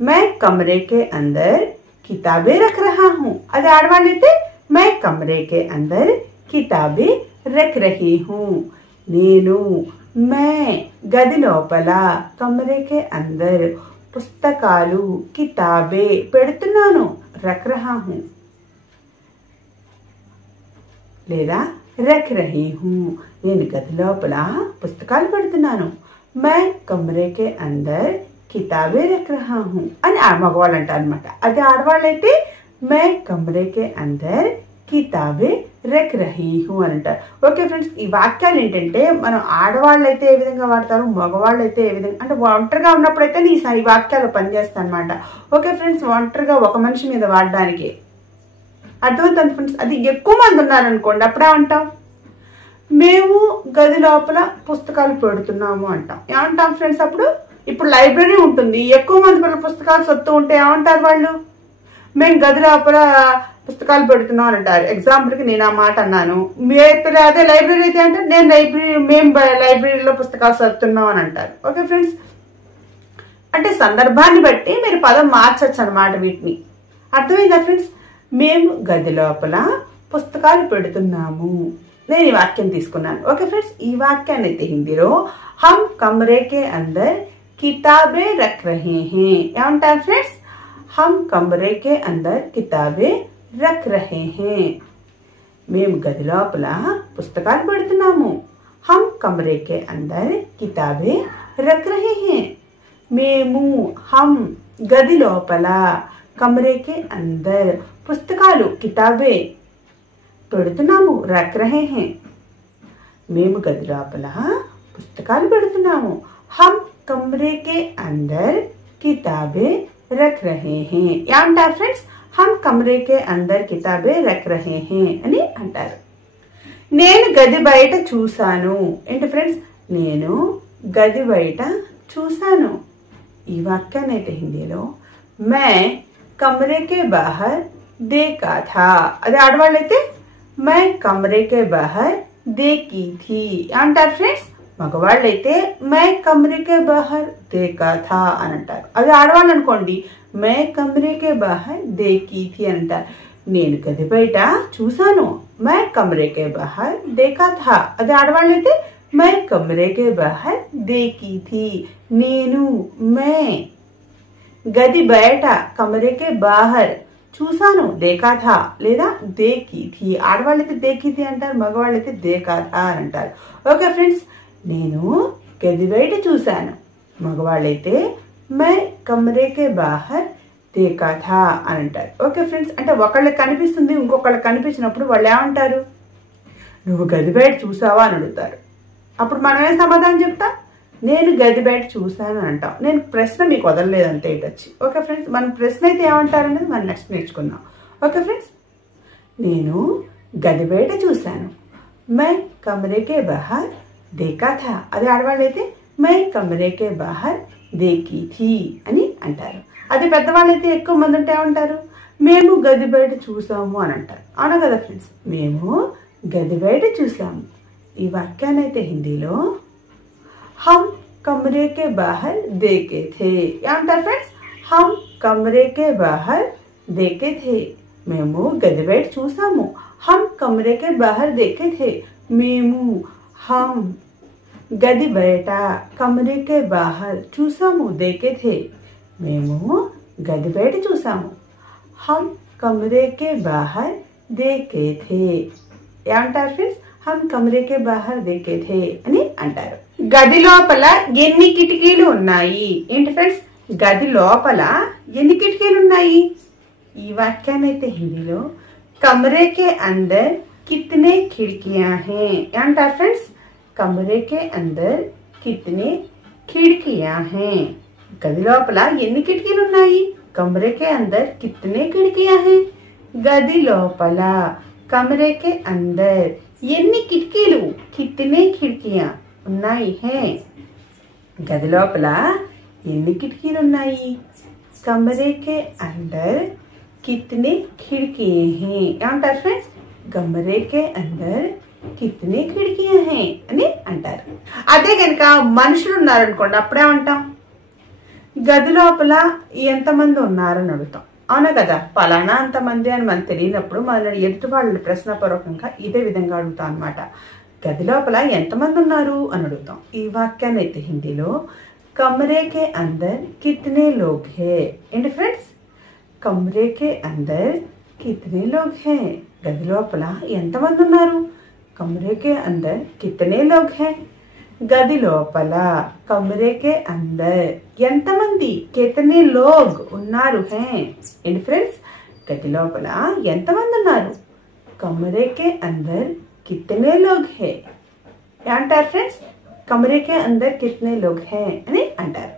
మే కమరే కే అందర్ కితాబే రఖ్ రహా హూ. అది ఆడవాళ్ళైతే మే కమరే కే అందర్ కితాబే రఖ్ రహీ హూ. నేను మే గది లోపల కమరే కే అందర్ పుస్తకాలు కితాబే పెడుతున్నాను. రఖ్ రహా హూ లేదా రఖ్ రహీ హూ. నేను గది లోపల పుస్తకాలు పెడుతున్నాను. మే కమరే కే అందర్ కితాబే రఖ్ రహా హూ అని మగవాళ్ళు అంటారు అనమాట. అదే ఆడవాళ్ళైతే మే కమరే కే అందర్ కితాబే రఖ్ రహీ హూ అని అంటారు. ఓకే ఫ్రెండ్స్, ఈ వాక్యాలు ఏంటంటే మనం ఆడవాళ్ళు అయితే ఏ విధంగా వాడతారు, మగవాళ్ళు అయితే ఏ విధంగా, అంటే ఒంటరిగా ఉన్నప్పుడైతే ఈ వాక్యాలు పనిచేస్తాయి అనమాట. ఓకే ఫ్రెండ్స్, ఒంటరిగా ఒక మనిషి మీద వాడడానికి అర్థమవుతుంది ఫ్రెండ్స్. అది ఎక్కువ మంది ఉన్నారనుకోండి అప్పుడేమంటాం? మేము గది లోపల పుస్తకాలు పెడుతున్నాము అంటాం. ఏమంటాం ఫ్రెండ్స్ అప్పుడు? ఇప్పుడు లైబ్రరీ ఉంటుంది, ఎక్కువ మంది పిల్లల పుస్తకాలు సొత్తు ఉంటే ఏమంటారు వాళ్ళు? మేము గది లోపల పుస్తకాలు పెడుతున్నాం అని అంటారు. ఎగ్జాంపుల్కి నేను ఆ మాట అన్నాను. అదే లైబ్రరీ అయితే అంటే మేము లైబ్రరీలో పుస్తకాలు చదువుతున్నాం అని అంటారు. ఓకే ఫ్రెండ్స్, అంటే సందర్భాన్ని బట్టి మీరు పదం మార్చచ్చు అనమాట వీటిని. అర్థమైందా ఫ్రెండ్స్? మేము గది లోపల పుస్తకాలు పెడుతున్నాము. నేను ఈ వాక్యం తీసుకున్నాను. ఓకే ఫ్రెండ్స్, ఈ వాక్యాన్ని అయితే హిందీలో హమ్ కమరే కే అందర్ కితాబే రఖ్ రహే హే ఏమంటారు ఫ్రెండ్స్? హమ్ కమరే కే అందర్ కితాబే రఖ్ రహే హే. మేము గది లోపల పుస్తకాలు పెడుతున్నాము. హమ్ కమరే కే అందర్ కితాబే రఖ్ రహే హే. మేము హమ్ గది లోపల కమరే కే అందర్ పుస్తకాలు కితాబే పెడుతున్నాము. రఖ్ రహే హే. మేము గది లోపల పుస్తకాలు పెడుతున్నాము. హమ్ కమరే కే అందర్ కితాబే రఖ్ రహే హే. ఏమంటారు ఫ్రెండ్స్? హమ్ కమరే కే అందర్ కితాబే రఖ్ రహే హే అని అంటారు. నేను గది బయట చూశాను. ఏంటి ఫ్రెండ్స్? నేను గది బయట చూశాను. ఈ వాక్యాన్ని అయితే హిందీలో మే కమరే కే బాహర్ देखा था. అదే ఆడవాళ్ళైతే मैं कमरे के बाहर देखी थी అంటారు ఫ్రెండ్స్. మగవాళ్ళైతే मैं कमरे के बाहर देखा था అని అంటారు. అదే ఆడవాళ్ళు అనుకోండి मैं कमरे के बाहर देखी थी అని అంటారు. నేను గది బయట చూశాను मैं कमरे के बाहर देखा था. అదే ఆడవాళ్ళైతే मैं कमरे के बाहर देखी थी. నేను मैं గది బయట कमरे के बाहर చూశాను देखा था లేదా देखी थी. ఆడవాళ్ళైతే देखी थी అంటారు, మగవాళ్ళైతే देखा था అని అంటారు. ఓకే ఫ్రెండ్స్, నేను గది బయట చూశాను. మగవాళ్ళైతే मैं कमरे के बाहर देखा था అని అంటారు. ఓకే ఫ్రెండ్స్, అంటే ఒకళ్ళకి కనిపిస్తుంది ఇంకొకళ్ళకి కనిపించినప్పుడు వాళ్ళు ఏమంటారు, నువ్వు గది బయట చూసావా అని అడుగుతారు. అప్పుడు మనమే సమాధానం చెప్తా, నేను గది బయట చూసాను అని అంటాం. నేను ప్రశ్న మీకు వదలలేదు అంతే ఇటొచ్చి. ఓకే ఫ్రెండ్స్, మనం ప్రశ్న అయితే ఏమంటారనేది మనం నెక్స్ట్ నేర్చుకుందాం. ఓకే ఫ్రెండ్స్, నేను గది బయట చూశాను मैं कमरे के बाहर देखा था. అదే ఆడవాళ్ళైతే मैं कमरे के बाहर देखी थी అని అంటారు. అదే పెద్దవాళ్ళైతే ఎక్కువ మంది ఉంటే ఏమంటారు, మేము గది బయట చూసాము అని అంటారు. అవునా కదా ఫ్రెండ్స్, మేము గది బయట చూసాము. ఈ వాక్యాన్ని అయితే హిందీలో हम कमरे के बाहर देखे थे ఏమంటారు ఫ్రెండ్స్, हम कमरे के बाहर देखे थे. మేము గది బయట చూసాము. हम कमरे के बाहर देखे थे. మేము हम గది బయట कमरे के बाहर చూసాము देखे थे. మేము గది బయట చూసాము. हम कमरे के बाहर देखे थे ఏమంటారు ఫ్రెండ్స్, हम कमरे के बाहर देखे थे అని అంటారు. గది లోపల ఎన్ని కిటికీలు ఉన్నాయి? ఏంటి ఫ్రెండ్స్, గది లోపల ఎన్ని కిటికీలు ఉన్నాయి? ఈ వాక్యాన్ని అయితే హిందీలో कमरे के अंदर कितने खिड़कियां हैं ఏమంటారు ఫ్రెండ్స్, कमरे के अंदर कितने खिड़कियां हैं. గది లోపల ఎన్ని కిటికీలు ఉన్నాయి? कमरे के अंदर कितने खिड़कियां हैं. గది లోపల कमरे के अंदर ఎన్ని కిటికీలు कितने खिड़कियां ఉన్నాయి हैं. గది లోపల ఎన్ని కిటికీలు ఉన్నాయి? कमरे के अंदर कितने खिड़कियां हैं ఏమంటారు ఫ్రెండ్స్, कमरे के अंदर कितने खिड़कियां हैं అని అంటారు. అదే కనుక మనుషులు ఉన్నారనుకోండి, అప్పుడేమంటాం, గది లోపల ఎంతమంది ఉన్నారని అడుగుతాం. అవునా కదా, పలానా అంతమంది అని మనకు తెలియనప్పుడు మన ఎదుటి వాళ్ళ ప్రశ్నపూర్వకంగా ఇదే విధంగా అడుగుతాం అనమాట. గది లోపల ఎంతమంది ఉన్నారు అని అడుగుతాం. ఈ వాక్యాన్ని అయితే హిందీలో कमरे के अंदर कितने लोग हैं ఏంటి ఫ్రెండ్స్, कमरे के अंदर कितने लोग हैं. గది లోపల ఎంతమంది ఉన్నారు? कमरे के अंदर कितने लोग हैं. గది లోపల कमरे के अंदर ఎంతమంది कितने लोग ఉన్నారు हैं. ఏంటి ఫ్రెండ్స్, గది లోపల ఎంతమంది ఉన్నారు? कमरे के अंदर कितने लोग हैं ఏమంటారు ఫ్రెండ్స్, कमरे के अंदर कितने लोग हैं అని అంటారు.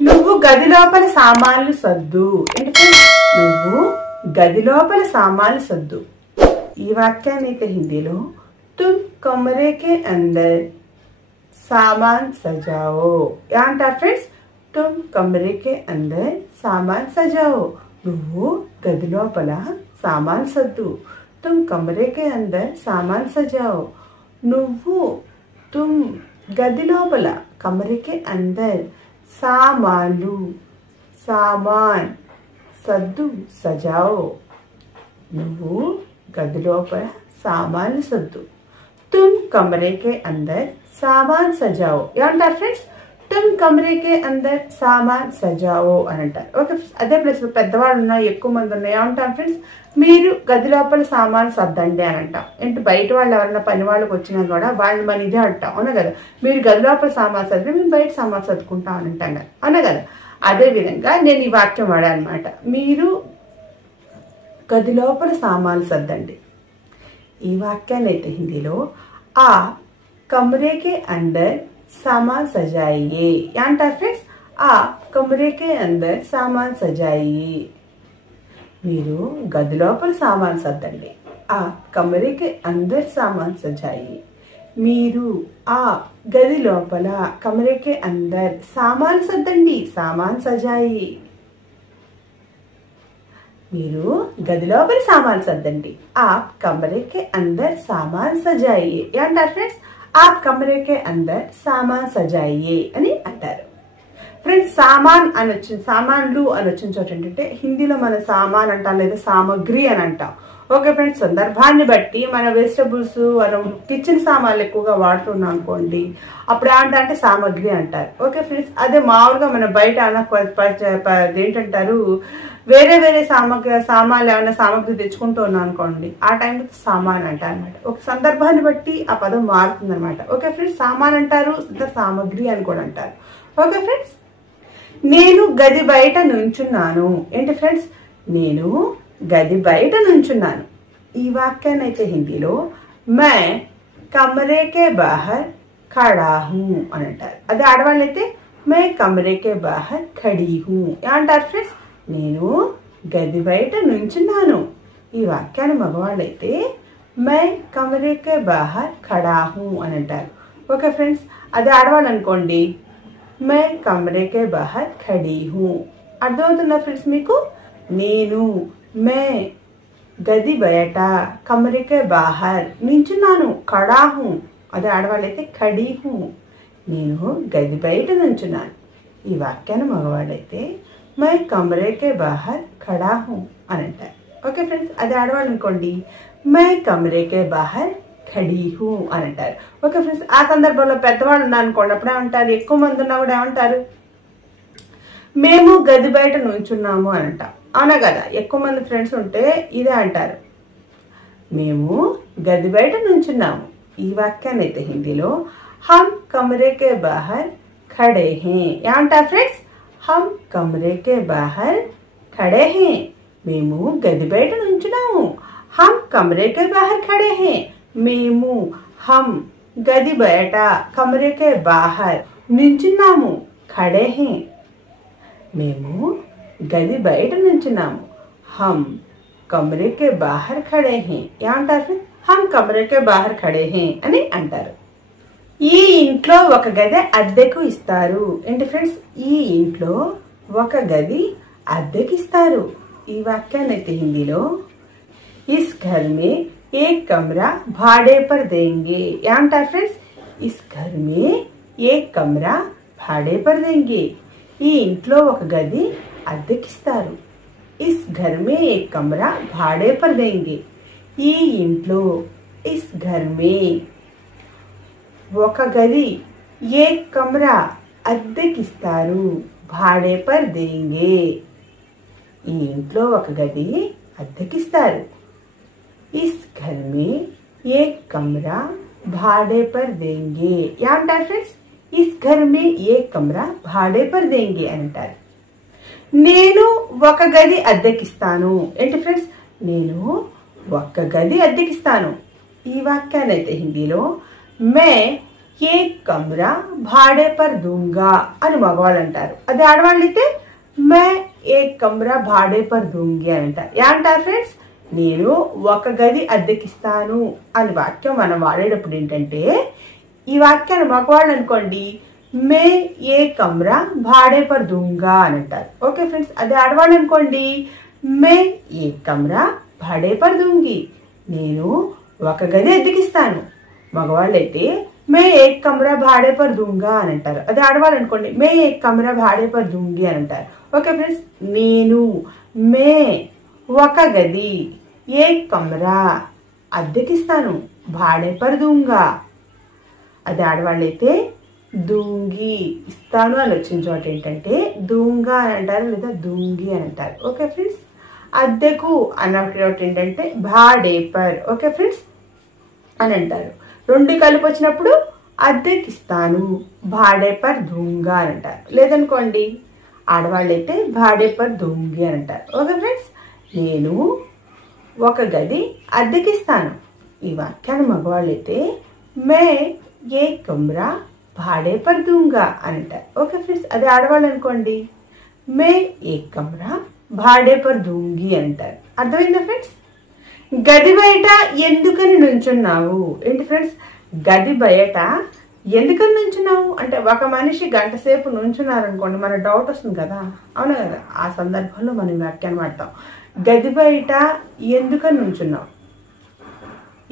నువ్వు గది లోపల సామాన్లు సర్దు. ఏంటి ఫ్రెండ్స్, నువ్వు గది లోపల సామాన్లు సర్దు. ఈ వాక్యాన్ని అయితే హిందీలో तुम कमरे के अंदर सामान सजाओ ఏమంటారు ఫ్రెండ్స్, तुम कमरे के अंदर सामान सजाओ. నువ్వు గది లోపల సామాన్ సర్దు. तुम कमरे के अंदर सामान सजाओ. నువ్వు तुम గది లోపల कमरे के अंदर సామాన్లు సామాన్ సర్దు సజాओ. నువ్వు గది లోపల సామాన్లు సర్దు. तुम कमरे के अंदर सामान सजाओ ఏమంటారు ఫ్రెండ్స్, तुम कमरे के अंदर सामान सजाओ అని అంటారు. ఓకే, అదే ప్లేస్ లో పెద్దవాళ్ళు ఉన్నాయి, ఎక్కువ మంది ఉన్నాయి, ఏమంటారు ఫ్రెండ్స్, మీరు గది లోపల సామాన్ సర్దండి అని అంటాం. ఏంటి, బయట వాళ్ళు ఎవరైనా పని వాళ్ళకి వచ్చినా కూడా వాళ్ళు మన ఇదే అంటాం. అవునా కదా, మీరు గది లోపల సామాన్ సర్ది, మేము బయట సామాన్ సర్దుకుంటాం అని అంటాం కదా. అవునా కదా, అదే విధంగా నేను ఈ వాక్యం వాడా అనమాట, మీరు గది లోపల సామాన్లు సర్దండి. ఈ వాక్యాన్ని అయితే హిందీలో ఆ कमरे के अंदर सामान सजाइए ఏమంటారు ఫ్రెండ్స్, ఆ कमरे के अंदर सामान सजाइए. మీరు గది లోపల సామాన్ సర్దండి. ఆ कमरे के अंदर सामान सजाइए. మీరు ఆ గది లోపల कमरे के अंदर సామాన్ సర్దండి. సామాన్ సజాయి. మీరు గది లోపలి సామాన్ సర్దండి. ఆప్ కమరే కే అందర్ సామాన్ సజాయియే ఏమంటారు ఫ్రెండ్స్? ఆప్ కమరే కే అందర్ సామాన్ సజాయియే అని అంటారు. ఫ్రెండ్స్ సామాన్ అని వచ్చింది, సామాన్లు అని వచ్చిన చోట ఏంటంటే హిందీలో మన సామాన్ అంటాం లేదా సామగ్రి అని అంటాం. ఓకే ఫ్రెండ్స్, సందర్భాన్ని బట్టి మన వెజిటబుల్స్ మనం కిచెన్ సామాన్లు ఎక్కువగా వాడుతున్నాం అనుకోండి, అప్పుడు ఏమంటే సామగ్రి అంటారు. ఓకే ఫ్రెండ్స్, అదే మామూలుగా మన బయట ఏంటంటారు వేరే వేరే సామాన్లు ఏమైనా సామగ్రి తెచ్చుకుంటూ ఉన్నాం అనుకోండి, ఆ టైంలో సామాన్ అంటారు అనమాట. ఒక సందర్భాన్ని బట్టి ఆ పదం మారుతుంది అనమాట. ఓకే ఫ్రెండ్స్, సామాన్ అంటారు, సామగ్రి అని కూడా అంటారు. ఓకే ఫ్రెండ్స్, నేను గది బయట నుంచున్నాను. ఏంటి ఫ్రెండ్స్? నేను గది బయట నుంచున్నాను. ఈ వాక్యాన్ని అయితే హిందీలో मै कमरे के बाहर खड़ा हूँ అని అంటారు. అదే ఆడవాళ్ళు అయితే मै कमरे के बाहर खड़ी हूँ ఏమంటారు ఫ్రెండ్స్? నేను గది బయట నుంచున్నాను. ఈ వాక్యాన్ని మగవాళ్ళు అయితే मैं कमरे के बाहर खड़ा हूँ అని అంటారు. ఓకే ఫ్రెండ్స్, అదే ఆడవాళ్ళు అనుకోండి मैं कमरे के बाहर खड़ी हूँ. అర్థమవుతుందా ఫ్రెండ్స్ మీకు? నేను मैं గది బయట కమరే కే బాహర్ నించున్నాను, ఖడా హూ. అదే ఆడవాళ్ళైతే ఖడీ హూ, నేను గది బయట నుంచున్నాను. ఈ వాక్యాన్ని మగవాళ్ళైతే మై కమరే కే బాహర్ ఖడా హూ అని అంటారు. ఓకే ఫ్రెండ్స్, అదే ఆడవాళ్ళు అనుకోండి my Kamare K బాహర్ khadi who అని అంటారు. ఓకే ఫ్రెండ్స్, ఆ సందర్భంలో పెద్దవాళ్ళు ఉన్నారు అనుకోండి, అప్పుడు ఏమంటారు? ఎక్కువ మంది ఉన్నా కూడా ఏమంటారు? మేము గది బయట నుంచున్నాము అని అంటాం. అవునా కదా? ఎక్కువ మంది ఫ్రెండ్స్ ఉంటే ఇదే అంటారు, మేము గది బయట నుంచున్నాము. ఈ వాక్యాన్ని అయితే హిందీలో హమ్ కమరే కే బాహర్ ఖడే హే ఏమంటారు ఫ్రెండ్స్? హమ్ కమరే కే బాహర్ ఖడే హే, మేము గది బయట నుంచున్నాము. హమ్ కమరే కే బాహర్ ఖడే హే, మేము హమ్ గది బయట కమరే కే బాహర్ నుంచున్నాము. ఖడే హే, మేము గది బయట నుంచున్నాము. హమ్ కమరే కే బాహర్ ఖడే హే ఏమంటారు? హమ్ కమరే కే బాహర్ ఖడే హే అని అంటారు. ఈ ఇంట్లో ఒక గది అద్దెకు ఇస్తారు. ఏంటి ఫ్రెండ్స్? ఈ ఇంట్లో ఒక గది అద్దెకి ఇస్తారు. ఈ వాక్యాన్ని అయితే హిందీలో ఇస్ ఘర్ మే ఏక్ కమరా భాడే పర్ దేంగే ఏమంటారు ఫ్రెండ్స్? ఇస్ ఘర్ మే ఏక్ కమరా భాడే పర్ దేంగే, ఈ ఇంట్లో ఒక గది అద్దెకిస్తారు. ఇస్ ఘర్ మే ఏక్ కమరా భాడే పర్ దేంగే, ఈ ఇంట్లో ఇస్ ఘర్ మే ఒక గది ఏక్ కమరా అద్దెకిస్తారు, భాడే పర్ దేంగే, ఈ ఇంట్లో ఒక గది అద్దెకిస్తారు. ఇస్ ఘర్ మే ఏక్ కమరా భాడే పర్ దేంగే ఏమంటారు ఫ్రెండ్స్? ఇస్ ఘర్ మే ఏక్ కమరా భాడే పర్ దేంగే అంటారు. నేను ఒక గది అద్దెకిస్తాను. ఏంటి ఫ్రెండ్స్? నేను ఒక గది అద్దెకిస్తాను. ఈ వాక్యాన్ని అయితే హిందీలో మే ఏక్ కమరా భాడే పర్ దూంగా అని మగవాళ్ళు అంటారు. అదే ఆడవాళ్ళు అయితే మే ఏక్ కమరా భాడే పర్ దూంగి అని అంటారు. ఏమంటారు ఫ్రెండ్స్? నేను ఒక గది అద్దెకిస్తాను అని వాక్యం మనం వాడేటప్పుడు ఏంటంటే, ఈ వాక్యాన్ని మగవాళ్ళు అనుకోండి మే ఏ కమరా భాడే పర్ దూంగా అని అంటారు. ఓకే ఫ్రెండ్స్, అదే ఆడవాళ్ళు అనుకోండి మే ఏ కమరా భాడే పర్ దూంగి, నేను ఒక గది అద్దెకిస్తాను. మగవాళ్ళు అయితే మే ఏక్ కమరా భాడే పర్ దూంగా అని అంటారు. అదే ఆడవాళ్ళు అనుకోండి మే ఏక్ కమరా భాడే పర్ దూంగి అని అంటారు. ఓకే ఫ్రెండ్స్, నేను మే ఒక గది ఏక్ కమరా అద్దెకిస్తాను, భాడే పర్ దూంగా. అదే ఆడవాళ్ళు అయితే దూంగి ఇస్తాను అని వచ్చిన చోట ఏంటంటే దూంగా అని అంటారు లేదా దూంగి అని అంటారు. ఓకే ఫ్రెండ్స్, అద్దెకు అన్నప్పుడు ఏంటంటే భాడే పర్ ఓకే ఫ్రెండ్స్ అని అంటారు. రెండు కలిపి వచ్చినప్పుడు అద్దెకిస్తాను, భాడే పర్ దూంగా అని అంటారు. లేదనుకోండి ఆడవాళ్ళు అయితే భాడే పర్ దూంగి అని అంటారు. ఓకే ఫ్రెండ్స్, నేను ఒక గది అద్దెకిస్తాను. ఈ వాక్యాన్ని మగవాళ్ళు అయితే మే ఏ కమరా భాడే పర్ దూంగా అని అంటారు. ఓకే ఫ్రెండ్స్, అదే ఆడవాళ్ళు అనుకోండి మే ఏ కమరా భాడే పర్ దూంగి అంటారు. అర్థమైందా ఫ్రెండ్స్? గది బయట ఎందుకని నుంచున్నావు? ఏంటి ఫ్రెండ్స్? గది బయట ఎందుకని నుంచున్నావు అంటే, ఒక మనిషి గంట సేపు నుంచున్నారు అనుకోండి, మన డౌట్ వస్తుంది కదా, అవునా కదా? ఆ సందర్భంలో మనం వాక్యాన్ని వాడతాం. గది బయట ఎందుకని నుంచున్నావు?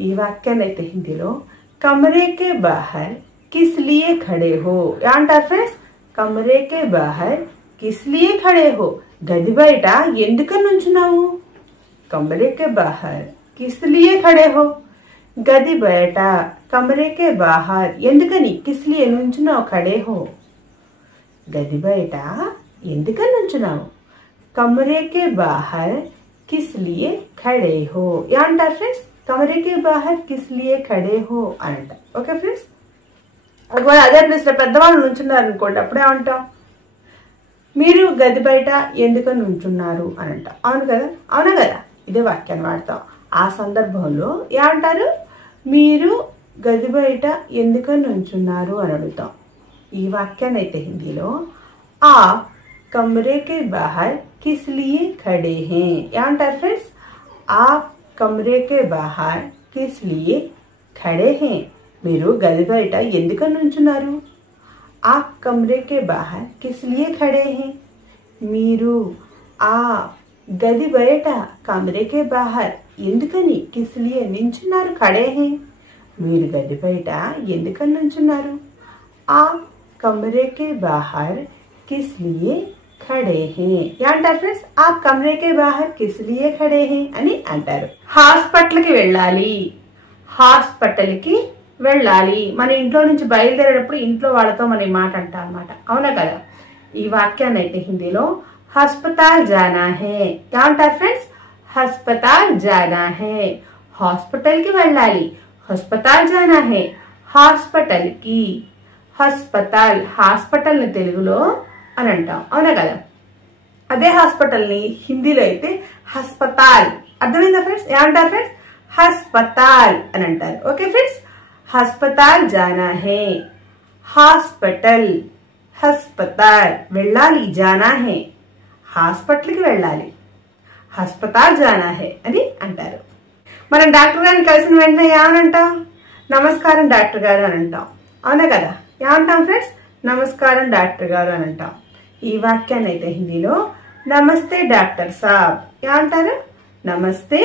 ఈ వాక్యాన్ని అయితే హిందీలో కమరే కే బాహర్ కిస్ లియే ఖడే హో ఏమంటారు ఫ్రెండ్స్? కమరే కే బాహర్ కిస్ లియే ఖడే హో, గది బయట ఎందుకని నుంచున్నావు? కమరే కే బాహర్ కిస్ లియే ఖడే హో, గది బయట కమరే కే బాహర్ ఎందుకని కిస్ లియే నుంచున్నావు? ఖడే హో, గది బయట ఎందుకని నుంచున్నావు? కమరే కే బాహర్ కిస్ లియే ఖడే హో ఏమంటారు ఫ్రెండ్స్? కమరే కే బాహర్ కిస్ లియే ఖడే హో అని అంట. ఓకే ఫ్రెండ్స్, ఒకవేళ అదే ప్లేస్ లో పెద్దవాళ్ళు నుంచున్నారు అనుకోండి, అప్పుడేమంటాం? మీరు గది బయట ఎందుకని నుంచున్నారు అని అంటాం. అవును కదా, అవునా కదా, ఇదే వాక్యాన్ని వాడతాం. ఆ సందర్భంలో ఏమంటారు? మీరు గది బయట ఎందుకని నుంచున్నారు అని అడుగుతాం. ఈ వాక్యాన్ని అయితే హిందీలో ఆ కమరే కే బాహర్ కిస్ లియే ఖడే హే ఏమంటారు ఫ్రెండ్స్? ఆ కమరే కే బాహర్ కిస్ లియే ఖడే హే, మీరు గది బయట ఎందుకని నుంచున్నారు? ఆ కమరే కే బాహర్ కిస్ లియే ఖడే హే, మీరు ఆ గది బయట కమరే కే బాహర్ ఎందుకని కిస్ లియే నించున్నారు? ఖడే హే, మీరు గది బయట ఎందుకని నుంచున్నారు? ఆ కమరే కే బాహర్ కిస్ లియే ఖడే హే ఏమంటారు ఫ్రెండ్స్? ఆ కమరే కే బాహర్ కిస్ లియే ఖడే హే అని అంటారు. హాస్పిటల్కి వెళ్ళాలి, హాస్పిటల్కి వెళ్ళాలి. మన ఇంట్లో నుంచి బయలుదేరేటప్పుడు ఇంట్లో వాళ్ళతో మనం ఈ మాట అంటాం అన్నమాట. అవునా కదా? ఈ వాక్యాన్ని అయితే హిందీలో హస్పతాల్ జానా హే ఏమంటారు ఫ్రెండ్స్? హస్పతాల్ జానా హే, హాస్పిటల్కి వెళ్ళాలి, హస్పతాల్ జానా హే, హాస్పిటల్కి. హస్పతాల్, హాస్పిటల్ని తెలుగులో అని అంటాం. అవునా కదా? అదే హాస్పిటల్ని హిందీలో అయితే హస్పతాల్. అర్థమైందా ఫ్రెండ్స్? ఏమంటారు ఫ్రెండ్స్? హస్పతాల్ అని అంటారు. ఓకే ఫ్రెండ్స్, హస్పతాల్ జానా హే, హాస్పిటల్, హస్పతాల్ వెళ్ళాలి, జానా హే హాస్పిటల్కి వెళ్ళాలి, హస్పతాల్ జానా హే అని అంటారు. మనం డాక్టర్ గారిని కలిసిన వెంటనే ఏమనంటాం? నమస్కారం డాక్టర్ గారు అని అంటాం. అవునా కదా? ఏమంటాం ఫ్రెండ్స్? నమస్కారం డాక్టర్ గారు అని అంటాం. ఈ వాక్యాన్ని అయితే హిందీలో నమస్తే డాక్టర్ సాబ్ ఏమంటారు? నమస్తే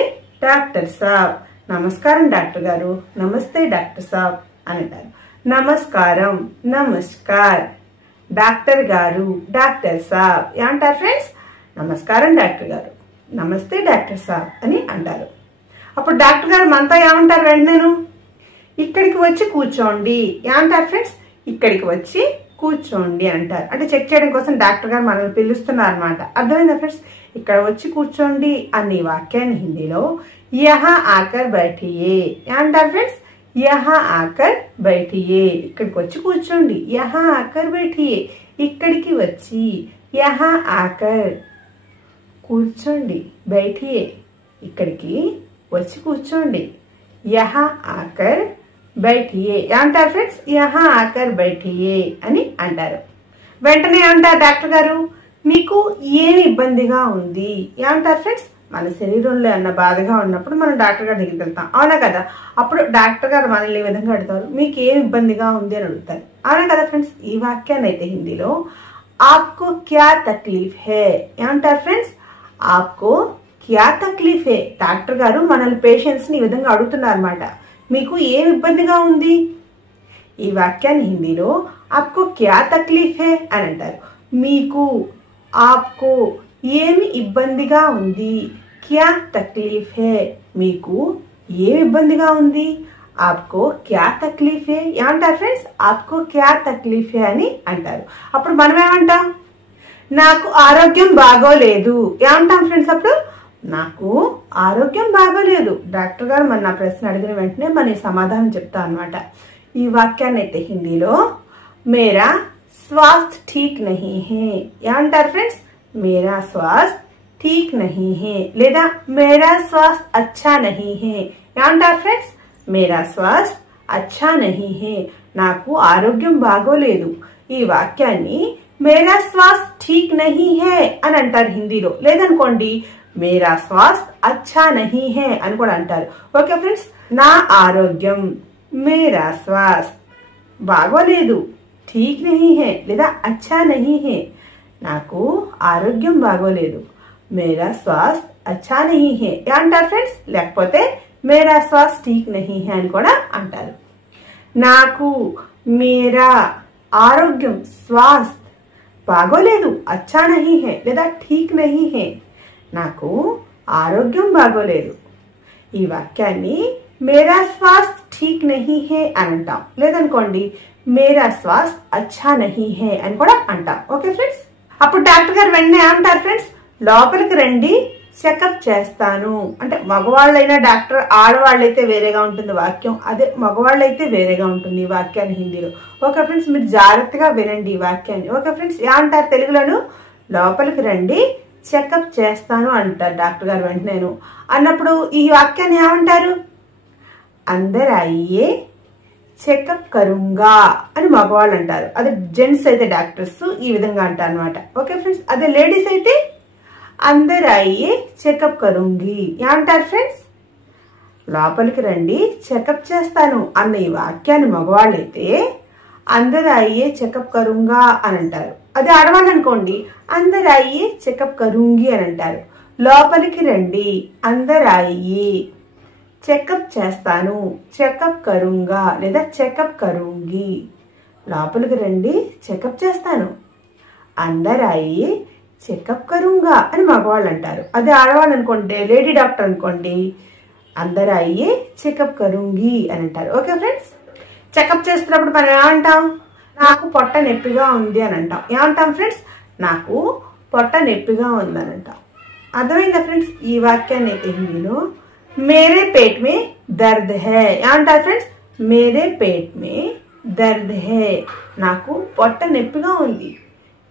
డాక్టర్ సాబ్, నమస్కారం డాక్టర్ గారు, నమస్తే డాక్టర్ సాబ్ అని అంటారు. నమస్కారం, నమస్కార్, డాక్టర్ గారు, డాక్టర్ సాబ్ ఏమంటారు ఫ్రెండ్స్? నమస్కారం డాక్టర్ గారు, నమస్తే డాక్టర్ సాబ్ అని అంటారు. అప్పుడు డాక్టర్ గారు మనతో ఏమంటారు? వెంటనేను ఇక్కడికి వచ్చి కూర్చోండి ఏమంటారు ఫ్రెండ్స్? ఇక్కడికి వచ్చి కూర్చోండి అంటారు. అంటే చెక్ చేయడం కోసం డాక్టర్ గారు మనల్ని పిలుస్తున్నారు అనమాట. అర్థమైందా ఫ్రెండ్స్? ఇక్కడ వచ్చి కూర్చోండి అనే వాక్యాన్ని హిందీలో యహా ఆకర్ బైఠియే ఏమంటారు ఫ్రెండ్స్? యహా ఆకర్ బైఠియే, ఇక్కడికి వచ్చి కూర్చోండి, యహా ఆకర్ బైఠియే, ఇక్కడికి వచ్చి, యహా ఆకర్ కూర్చోండి, బైఠియే ఇక్కడికి వచ్చి కూర్చోండి, యహా ఆకర్ బైఠియే ఏమంటారు ఫ్రెండ్స్? యహా ఆకర్ బైఠియే అని అంటారు. వెంటనే ఏమంటారు డాక్టర్ గారు? మీకు ఏమి ఇబ్బందిగా ఉంది ఏమంటారు ఫ్రెండ్స్? మన శరీరంలో అన్న బాధగా ఉన్నప్పుడు మనం డాక్టర్ గారి దగ్గరికి వెళ్తాం. అవునా కదా? అప్పుడు డాక్టర్ గారు మనల్ని ఈ విధంగా అడుగుతారు, మీకు ఏమి ఇబ్బందిగా ఉంది అని అడుగుతారు. అవునా కదా ఫ్రెండ్స్? ఈ వాక్యాన్ని అయితే హిందీలో ఆప్కో క్యా తక్లీఫ్ హే ఏమంటారు ఫ్రెండ్స్? ఆప్కో క్యా తక్లీఫ్ హే, డాక్టర్ గారు మనల్ని పేషెంట్స్ ని ఈ విధంగా అడుగుతున్నారు అన్నమాట. మీకు ఏమి ఇబ్బందిగా ఉంది? ఈ వాక్యాన్ని హిందీలో ఆప్కో క్యా తక్లీఫ్ హే అని అంటారు. మీకు, ఆప్కో ఏమి ఇబ్బందిగా ఉంది, క్యా తక్లీఫ్ హే మీకు ఏమి ఇబ్బందిగా ఉంది, ఆప్కో క్యా తక్లీఫ్ హే ఏమంటారు ఫ్రెండ్స్? ఆప్కో క్యా తక్లీఫ్ హే అని అంటారు. అప్పుడు మనం ఏమంటాం? నాకు ఆరోగ్యం బాగోలేదు ఏమంటాం ఫ్రెండ్స్? అప్పుడు నాకు ఆరోగ్యం బాగోలేదు, డాక్టర్ గారు మన నా ప్రశ్న అడిగిన వెంటనే మన సమాధానం చెప్తా అన్నమాట. ఈ వాక్యాన్ని అయితే హిందీలో మేరా స్వాస్థ్య ఠీక్ నహీ హే ఏమంటారు ఫ్రెండ్స్? మేరా స్వాస్థ్య ఠీక్ నహీ హే లేదా మేరా స్వాస్థ్య అచ్చా నహీ హే ఏమంటారు ఫ్రెండ్స్? మేరా స్వాస్థ్య అచ్చా నహీ హే, నాకు ఆరోగ్యం బాగోలేదు. ఈ వాక్యాన్ని మేరా స్వాస్థ్య ఠీక్ నహీ హే అని అంటారు హిందీలో. లేదనుకోండి మేరా స్వాస్థ్య అచ్చా నహీ హే అని కూడా అంటారు. ఓకే ఫ్రెండ్స్, నా ఆరోగ్యం మేరా స్వాస్థ్య బాగోలేదు, ఠీక్ నహీ హే లేదా అచ్చా నహీ హే నాకు ఆరోగ్యం బాగోలేదు, మేరా స్వాస్థ్య अच्छा नहीं है ఏమంటారు ఫ్రెండ్స్? లేకపోతే మేరా స్వాస్థ్ ఠీక్ నహీ హై అని కూడా అంటారు. నాకు మేరా ఆరోగ్యం స్వాస్థ్ బాగోలేదు అచ్చా నహీ హై లేదా ఠీక్ నహీ హై, నాకు ఆరోగ్యం బాగోలేదు. ఈ వాక్యాన్ని మేరా స్వాస్థ్ ఠీక్ నహీ హై అని అంటాం. లేదనుకోండి మేరా స్వాస్థ్ అచ్చా నహీ హై అని కూడా అంటాం. ఓకే ఫ్రెండ్స్, అప్పుడు డాక్టర్ గారు వెంటనే ఏమంటారు ఫ్రెండ్స్? లోపలికి రండి చెకప్ చేస్తాను అంటే మగవాళ్ళైనా డాక్టర్, ఆడవాళ్ళైతే వేరేగా ఉంటుంది వాక్యం, అదే మగవాళ్ళైతే వేరేగా ఉంటుంది ఈ వాక్యాన్ని హిందీలో. ఓకే ఫ్రెండ్స్, మీరు జాగ్రత్తగా వినండి ఈ వాక్యాన్ని. ఓకే ఫ్రెండ్స్, ఏమంటారు తెలుగులోను? లోపలికి రండి చెకప్ చేస్తాను అంటారు డాక్టర్ గారు వెంటనేను. అన్నప్పుడు ఈ వాక్యాన్ని ఏమంటారు? అందర్ అయ్యే చెకప్ కరుంగా అని మగవాళ్ళు అంటారు. అదే జెంట్స్ అయితే డాక్టర్స్ ఈ విధంగా అంటారు అనమాట. ఓకే ఫ్రెండ్స్, అదే లేడీస్ అయితే అందర్ అయ్యే చెకప్ కరుంగి ఏమంటారు ఫ్రెండ్స్? లోపలికి రండి చెకప్ చేస్తాను అన్న ఈ వాక్యాన్ని మగవాళ్ళైతే అందర్ అయ్యే చెకప్ కరుంగా అని అంటారు. అదే ఆడవాళ్ళు అనుకోండి అందర్ అయ్యే చెకప్ కరుంగి అని అంటారు. లోపలికి రండి అందర్ అయ్యే చెకప్ చేస్తాను చెకప్ కరుంగా లేదా చెకప్ కరుంగి. లోపలికి రండి చెకప్ చేస్తాను, అందర్ అయ్యే చెకప్ కరుంగా అని మగవాళ్ళు అంటారు. అదే ఆడవాళ్ళు అనుకోండి లేడీ డాక్టర్ అనుకోండి అందర్ అయ్యే చెకప్ కరుంగి అని అంటారు. ఓకే ఫ్రెండ్స్, చెకప్ చేస్తున్నప్పుడు మనం ఏమంటాం? నాకు పొట్ట నొప్పిగా ఉంది అని అంటాం. ఏమంటాం ఫ్రెండ్స్? నాకు పొట్ట నొప్పిగా ఉంది అని అంటాం. అర్థమైందా ఫ్రెండ్స్? ఈ వాక్యాన్ని అయితే హిందీలో మేరే పేట్ మే దర్ద్ హై ఏమంటారు ఫ్రెండ్స్? మేరే పేట్ మే దర్ద్ హై, నాకు పొట్ట నొప్పిగా ఉంది.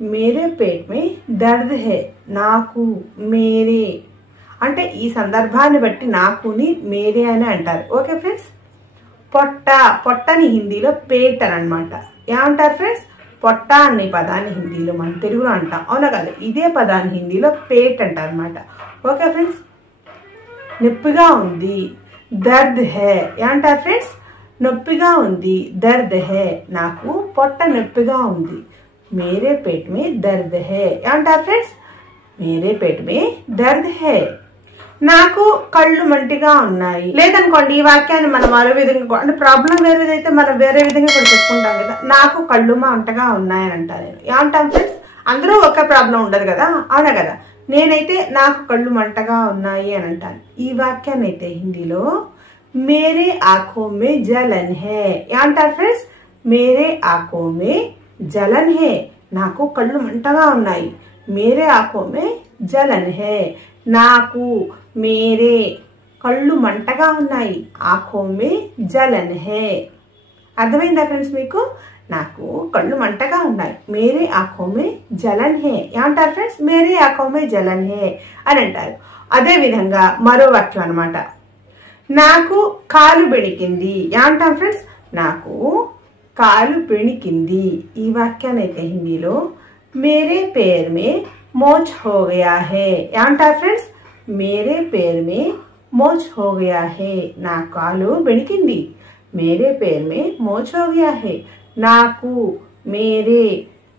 మేరే పేట్ మే దర్ద్ హై, నాకు మేరే అంటే ఈ సందర్భాన్ని బట్టి నాకుని మేరే అని అంటారు. ఓకే ఫ్రెండ్స్, పొట్టని హిందీలో పేట్ అని అనమాట. ఏమంటారు ఫ్రెండ్స్? పొట్ట అనే పదాన్ని హిందీలో మనం తెలుగులో అంటాం, అవునా కదా? ఇదే పదాన్ని హిందీలో పేట్ అంటారు అనమాట. ఓకే ఫ్రెండ్స్, నొప్పిగా ఉంది దర్ద్ హై ఏమంటారు ఫ్రెండ్స్? నొప్పిగా ఉంది దర్ద్ హై, నాకు పొట్ట నొప్పిగా ఉంది. మేరే పేట్ మే దర్ద్ హై ఏమంటారు ఫ్రెండ్స్? మేరే పేట్ మే దర్ద్ హై, నాకు కళ్ళు మంటిగా ఉన్నాయి. లేదనుకోండి ఈ వాక్యాన్ని మనం మరో విధంగా అంటే ప్రాబ్లం వేరేదైతే మనం వేరే విధంగా కూడా చెప్పుకుంటాం కదా. నాకు కళ్ళు మంటగా ఉన్నాయని అంటారు. నేను ఏమంటాను ఫ్రెండ్స్? అందరూ ఒకే ప్రాబ్లం ఉండదు కదా, అవునా కదా? నేనైతే నాకు కళ్ళు మంటగా ఉన్నాయి అని అంటాను. ఈ వాక్యాన్ని అయితే హిందీలో మేరే ఆఖో మే జలన్ హై ఏమంటారు ఫ్రెండ్స్? మేరే ఆఖో మే జలన్ హై, నాకు కళ్ళు మంటగా ఉన్నాయి. మేరే ఆఖో మే జలన్ హై, నాకు మేరే కళ్ళు మంటగా ఉన్నాయి. ఆఖో మే జలన్ హై. అర్థమైందా ఫ్రెండ్స్ మీకు? నాకు కళ్ళు మంటగా ఉన్నాయి. మేరే ఆఖో మే జలన్ హై ఏమంటారు ఫ్రెండ్స్? మేరే ఆఖో మే జలన్ హై అని అంటారు. అదే విధంగా మరో వాక్యం అనమాట. నాకు కాలు బెణికింది ఏమంటాం ఫ్రెండ్స్? నాకు కాలు బెణికింది. ఈ వాక్యాన్ని అయితే హిందీలో మేరే పేర్ మే మోచ్ హో గయా హై ఏమంటారు ఫ్రెండ్స్? మేరే పేర్ మే మోచ్ హో గయా హై, నా కాలు బెణికింది. మేరే పేర్ మే మోచ్ హో గయా హై, నాకు మేరే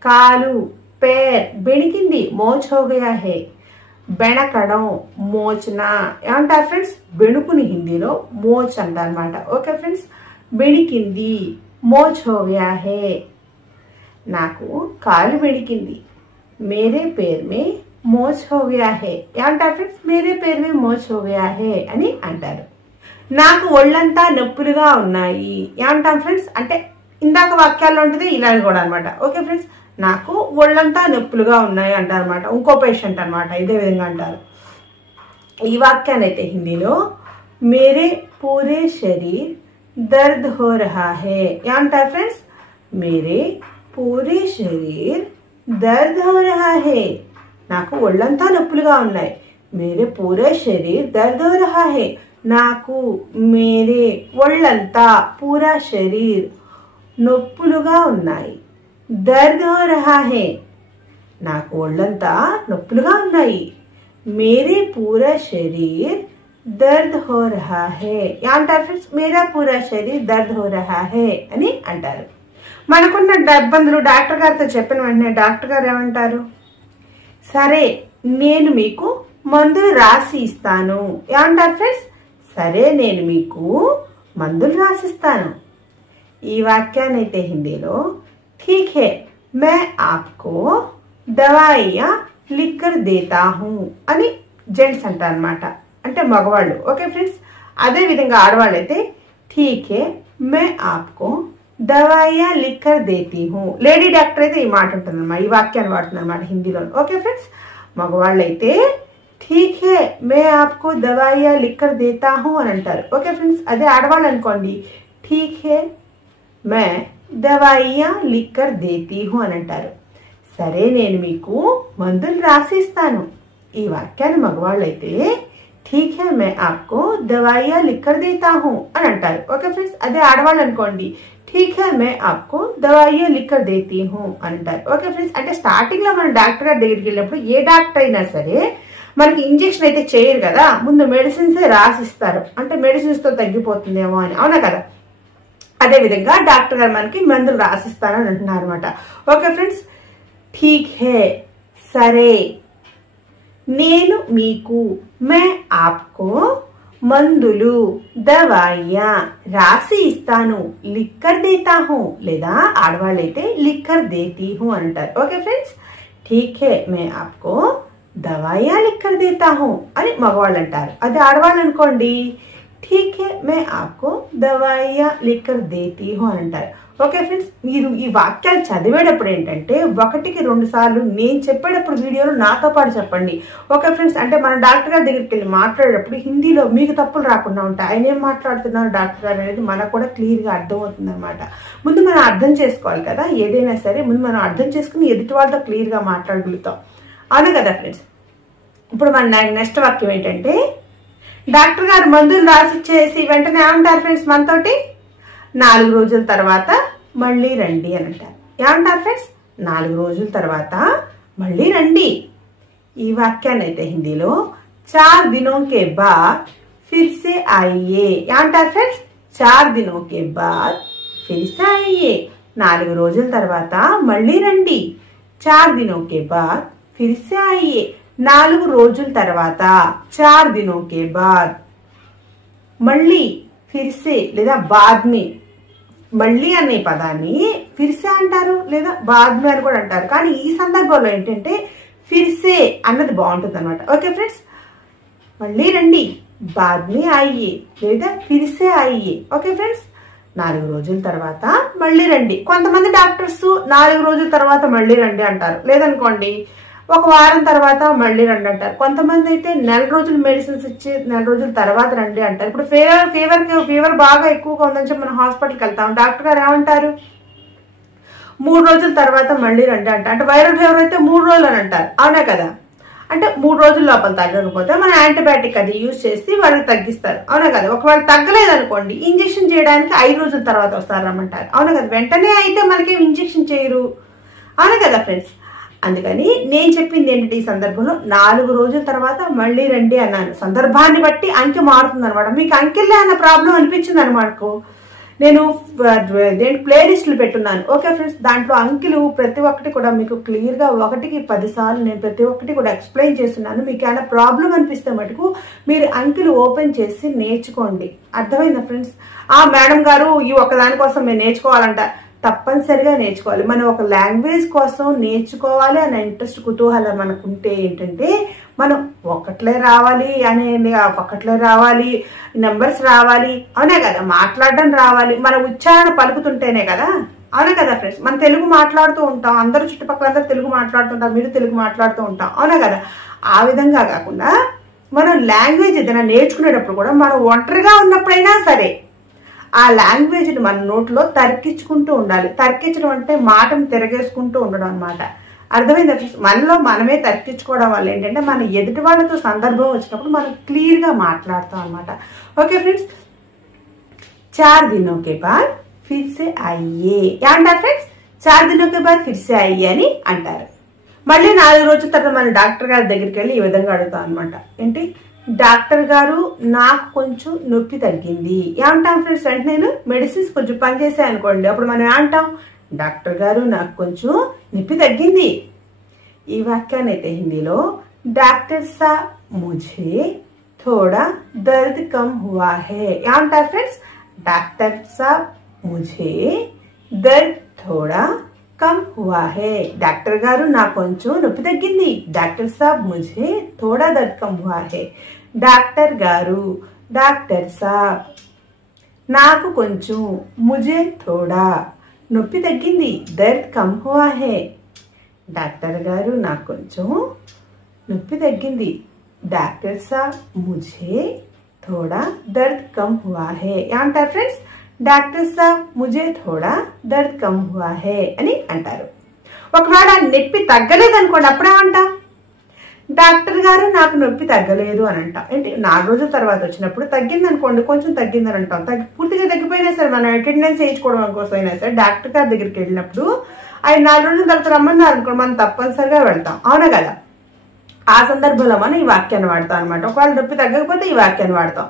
కాలు పేర్ బెణికింది. మోచ్ హో గయా హై, బెణకడం మోచనా ఏమంటారు ఫ్రెండ్స్? బెణుకుని హిందీలో మోచ్ అంటారు అనమాట. ఓకే ఫ్రెండ్స్, బెణికింది మోచ్ హో గయా హై, నాకు కాలు బెణికింది. మేరే పేర్ మే మోచ్ హో గయా హై ఏమంటారు ఫ్రెండ్స్? మేరే పేర్ మే మోచ్ హో గయా హై అని అంటారు. నాకు ఒళ్ళంతా నొప్పులుగా ఉన్నాయి ఏమంటాం ఫ్రెండ్స్? అంటే ఇందాక వాక్యాల్లో ఉంటుంది ఇలా కూడా అనమాట. ఓకే ఫ్రెండ్స్, నాకు ఒళ్ళంతా నొప్పులుగా ఉన్నాయి అంటారు అనమాట. ఇంకో పేషెంట్ అనమాట, ఇదే విధంగా అంటారు. ఈ వాక్యాన్ని అయితే హిందీలో మేరే పూరే శరీర్ దర్ద్ హో రహా హై ఏమంటారు ఫ్రెండ్స్? మేరే పూరే శరీర్ దర్ద్ హో రహా హై, నాకు ఒళ్ళంతా నొప్పులుగా ఉన్నాయి. మేరే పూరే శరీర్ దర్ద్ హో రహా హై, నాకు మేరే ఒళ్ళంతా పూరా శరీర్ నొప్పులుగా ఉన్నాయి. దర్ద్ హో రహా హై, నాకు ఒళ్ళంతా నొప్పులుగా ఉన్నాయి. మేరే పూరా శరీర్ దర్ద్ హో రహా హై ఏమంటారు ఫ్రెండ్స్? మేరా పూరా శరీర్ దర్ద్ హో రహా హై అని అంటారు. మనకున్న ఇబ్బందులు డాక్టర్ గారితో చెప్పిన వెంటనే డాక్టర్ గారు ఏమంటారు? సరే నేను మీకు మందులు రాసి ఇస్తాను. ఏమంటారు ఫ్రెండ్స్? సరే నేను మీకు మందులు రాసిస్తాను. ఈ వాక్యాన్ని అయితే హిందీలో ठीक है मैं आपको दवाइयां लिख कर देता हूं అని జెంట్స్ అంటారు అన్నమాట, అంటే మగవాళ్ళు. ఓకే ఫ్రెండ్స్, అదే విధంగా ఆడవాళ్ళు అయితే ठीक है मैं आपको दवाइयां लिख कर देती हूं. లేడీ డాక్టర్ అయితే ఈ మాట ఉంటుందన్నమాట, ఈ వాక్యాన్ని వాడుతుంది అన్నమాట హిందీలో. ఓకే ఫ్రెండ్స్, మగవాళ్ళు అయితే ठीक है मैं आपको दवाइयां लिख कर देता हूं అని అంటారు. ఓకే ఫ్రెండ్స్, అదే ఆడవాళ్ళు అనుకోండి ठीक है मैं దవాయియా లిక్కర్ దేతీ హూ అని అంటారు. సరే నేను మీకు మందులు రాసిస్తాను. ఈ వాక్యాన్ని మగవాళ్ళు అయితే ठीक है मैं आपको दवाइयां लिखकर देता हूं అని అంటారు. ఓకే ఫ్రెండ్స్, అదే ఆడవాళ్ళు అనుకోండి ठीक है मैं आपको दवाइयां लिखकर देती हूं అని అంటారు. ఓకే ఫ్రెండ్స్, అంటే స్టార్టింగ్ లో మనం డాక్టర్ గారి దగ్గరికి వెళ్ళినప్పుడు ఏ డాక్టర్ అయినా సరే మనకి ఇంజెక్షన్ అయితే చేయరు కదా, ముందు మెడిసిన్స్ రాసిస్తారు, అంటే మెడిసిన్స్ తో తగ్గిపోతుందేమో అని. అవునా కదా? అదే విధంగా డాక్టర్ గారు మనకి మందులు రాసిస్తారని అంటున్నారు అనమాట. ఓకే ఫ్రెండ్స్, ఠీక్ హే సరే నేను మీకు మే ఆప్కో మందులు దవాయియా రాసి ఇస్తాను లిక్కర్ దేతా హూ, లేదా ఆడవాళ్ళైతే లిక్కర్ దేతీ హూ అని అంటారు. ఓకే ఫ్రెండ్స్, ఠీక్ హే మే ఆప్కో దవాయియా లిక్కర్ దేతా హూ అని మగవాళ్ళు అంటారు. అదే ఆడవాళ్ళు అనుకోండి ठीक है मैं आपको दवाइयां लिखकर देती हूं అని అంటారు. ఓకే ఫ్రెండ్స్, మీరు ఈ వాక్యాలు చదివేటప్పుడు ఏంటంటే ఒకటికి 2 సార్లు నేను చెప్పేటప్పుడు వీడియోలో నాతో పాటు చెప్పండి. ఓకే ఫ్రెండ్స్, అంటే మన డాక్టర్ గారి దగ్గరికి వెళ్ళి మాట్లాడేటప్పుడు హిందీలో మీకు తప్పులు రాకుండా ఉంటాయి. ఆయన ఏం మాట్లాడుతున్నారు డాక్టర్ గారు అనేది మనకు కూడా క్లియర్ గా అర్థమవుతుంది అనమాట. ముందు మనం అర్థం చేసుకోవాలి కదా, ఏదైనా సరే ముందు మనం అర్థం చేసుకుని ఎదుటి వాళ్ళతో క్లియర్ గా మాట్లాడగలుగుతాం. అవును కదా ఫ్రెండ్స్? ఇప్పుడు మన నెక్స్ట్ వాక్యం ఏంటంటే డాక్టర్ గారు మందులు రాసిచ్చేసి వెంటనే ఏమంటారు ఫ్రెండ్స్ మనతోటి 4 రోజుల తర్వాత మళ్ళీ రండి అని అంటారు. ఏమంటారు ఫ్రెండ్స్? 4 రోజుల తర్వాత మళ్ళీ రండి. ఈ వాక్యాన్ని అయితే హిందీలో 4 दिनों के बाद फिर से आइए ఏమంటారు ఫ్రెండ్స్? 4 दिनों के बाद फिर से आइए, 4 రోజుల తర్వాత మళ్ళీ రండి. 4 दिनों के बाद फिर से आइए, 4 రోజుల తర్వాత 4 दिनों के बाद మళ్ళీ ఫిర్సే లేదా బాద్మి, మళ్ళీ అనే పదాన్ని ఫిర్సే అంటారు లేదా బాద్మి అని కూడా అంటారు. కానీ ఈ సందర్భంలో ఏంటంటే ఫిర్సే అన్నది బాగుంటుంది అనమాట. ఓకే ఫ్రెండ్స్, మళ్ళీ రండి బాద్మి ఆయ్యే లేదా ఫిర్సే ఆయ్యే. ఓకే ఫ్రెండ్స్, 4 రోజుల తర్వాత మళ్ళీ రండి. కొంతమంది డాక్టర్స్ 4 రోజుల తర్వాత మళ్ళీ రండి అంటారు, లేదనుకోండి 1 వారం తర్వాత మళ్ళీ రండి అంటారు. కొంతమంది అయితే 4 రోజులు మెడిసిన్స్ ఇచ్చి 4 రోజుల తర్వాత రండి అంటారు. ఇప్పుడు ఫీవర్ బాగా ఎక్కువగా ఉందని చెప్పి మనం హాస్పిటల్కి వెళ్తాం, డాక్టర్ గారు ఏమంటారు 3 రోజుల తర్వాత మళ్ళీ రండి అంటారు. అంటే వైరల్ ఫీవర్ అయితే 3 రోజులు అని అంటారు. అవునా కదా? అంటే 3 రోజుల లోపల తగ్గకపోతే మనం యాంటీబయాటిక్ అది యూజ్ చేసి వాళ్ళకి తగ్గిస్తారు. అవునా కదా? ఒకవేళ తగ్గలేదు అనుకోండి ఇంజెక్షన్ చేయడానికి 5 రోజుల తర్వాత వస్తారమ్మంటారు. అవునా కదా? వెంటనే అయితే మనకి ఇంజెక్షన్ చేయరు. అవునా కదా ఫ్రెండ్స్? అందుకని నేను చెప్పింది ఏంటంటే ఈ సందర్భంలో 4 రోజుల తర్వాత మళ్ళీ రండి అన్నాను. సందర్భాన్ని బట్టి అంకె మారుతుంది అనమాట. మీకు అంకెలే అన్న ప్రాబ్లం అనిపించింది అనమాట. నేను ప్లేలిస్టులు పెట్టున్నాను. ఓకే ఫ్రెండ్స్, దాంట్లో అంకెలు ప్రతి ఒక్కటి కూడా మీకు క్లియర్ గా 1కి 10 సార్లు నేను ప్రతి ఒక్కటి కూడా ఎక్స్ప్లెయిన్ చేస్తున్నాను. మీకు ఏమైనా ప్రాబ్లం అనిపిస్తే మటుకు మీరు అంకెలు ఓపెన్ చేసి నేర్చుకోండి. అర్థమైందా ఫ్రెండ్స్? ఆ మేడం గారు ఈ ఒక్కదాని కోసం మేము నేర్చుకోవాలంట, తప్పనిసరిగా నేర్చుకోవాలి. మనం ఒక లాంగ్వేజ్ కోసం నేర్చుకోవాలి అనే ఇంట్రెస్ట్ కుతూహలం మనకుంటే ఏంటంటే మనం ఒకట్లే రావాలి ఒకట్లే రావాలి, నెంబర్స్ రావాలి. అవునా కదా? మాట్లాడడం రావాలి, మన ఉచ్చారణ పలుకుతుంటేనే కదా. అవునా కదా ఫ్రెండ్స్? మనం తెలుగు మాట్లాడుతూ ఉంటాం, అందరూ చుట్టుపక్కల అందరూ తెలుగు మాట్లాడుతుంటాం, మీరు తెలుగు మాట్లాడుతూ ఉంటాం. అవునా కదా? ఆ విధంగా కాకుండా మనం లాంగ్వేజ్ ఏదైనా నేర్చుకునేటప్పుడు కూడా మనం ఒంటరిగా ఉన్నప్పుడైనా సరే ఆ లాంగ్వేజ్ ని మన నోట్లో తర్కించుకుంటూ ఉండాలి. తర్కించడం అంటే మాటను తిరగేసుకుంటూ ఉండడం అనమాట. అర్థమైందా? మనలో మనమే తర్కించుకోవడం వల్ల ఏంటంటే మన ఎదుటి వాళ్ళతో సందర్భం వచ్చినప్పుడు మనం క్లియర్ గా మాట్లాడతాం అనమాట. ఓకే ఫ్రెండ్స్, 4 दिनों के बाद फिर से आइए ఏమంటారు ఫ్రెండ్స్? 4 दिनों के बाद फिर से आइए అని అంటారు. మళ్ళీ 4 రోజుల తర్వాత మన డాక్టర్ గారి దగ్గరికి వెళ్ళి ఈ విధంగా అడుగుతాం అనమాట. ఏంటి? డాక్టర్ గారు నాకు కొంచెం నొప్పి తగ్గింది ఏమంటాం ఫ్రెండ్స్? అంటే నేను మెడిసిన్స్ కొంచెం పనిచేసాయి అనుకోండి, అప్పుడు మనం ఏమంటాం? డాక్టర్ గారు నాకు కొంచెం నొప్పి తగ్గింది. ఈ వాక్యాన్ని అయితే హిందీలో డాక్టర్ సా मुझे थोड़ा दर्द कम हुआ है ఏమంటారు ఫ్రెండ్స్ డాక్టర్ సాబ్ मुझे दर्द थोड़ा कम हुआ है డాక్టర్ గారు నాకు కొంచెం నొప్పి తగ్గింది డాక్టర్ సాబ్ मुझे थोड़ा दर्द कम हुआ है డాక్టర్ గారు డాక్టర్ సాబ్ నాకు కొంచెం मुझे थोड़ा నొప్పి తగ్గింది दर्द कम हुआ है డాక్టర్ గారు నాకు కొంచెం నొప్పి తగ్గింది డాక్టర్ సాబ్ मुझे थोड़ा दर्द कम हुआ है ఏమంటారు ఫ్రెండ్స్ డాక్టర్ సాబ్ मुझे थोड़ा दर्द कम हुआ है అని అంటారు ఒకవేళ నొప్పి తగ్గలేదనుకోండి అప్పుడేమంటాం డాక్టర్ గారు నాకు నొప్పి తగ్గలేదు అని అంటాం అంటే 4 రోజుల తర్వాత వచ్చినప్పుడు తగ్గింది అనుకోండి కొంచెం తగ్గింది అని అంటాం పూర్తిగా తగ్గిపోయినా సరే మనం అటెండెన్స్ వేయించుకోవడం కోసం అయినా సరే డాక్టర్ గారి దగ్గరికి వెళ్ళినప్పుడు ఆయన 4 రోజుల తర్వాత రమ్మన్నారు అనుకోండి మనం తప్పనిసరిగా వెళ్తాం అవునా కదా ఆ సందర్భంలో మనం ఈ వాక్యాన్ని వాడతాం అనమాట ఒకవేళ నొప్పి తగ్గకపోతే ఈ వాక్యాన్ని వాడతాం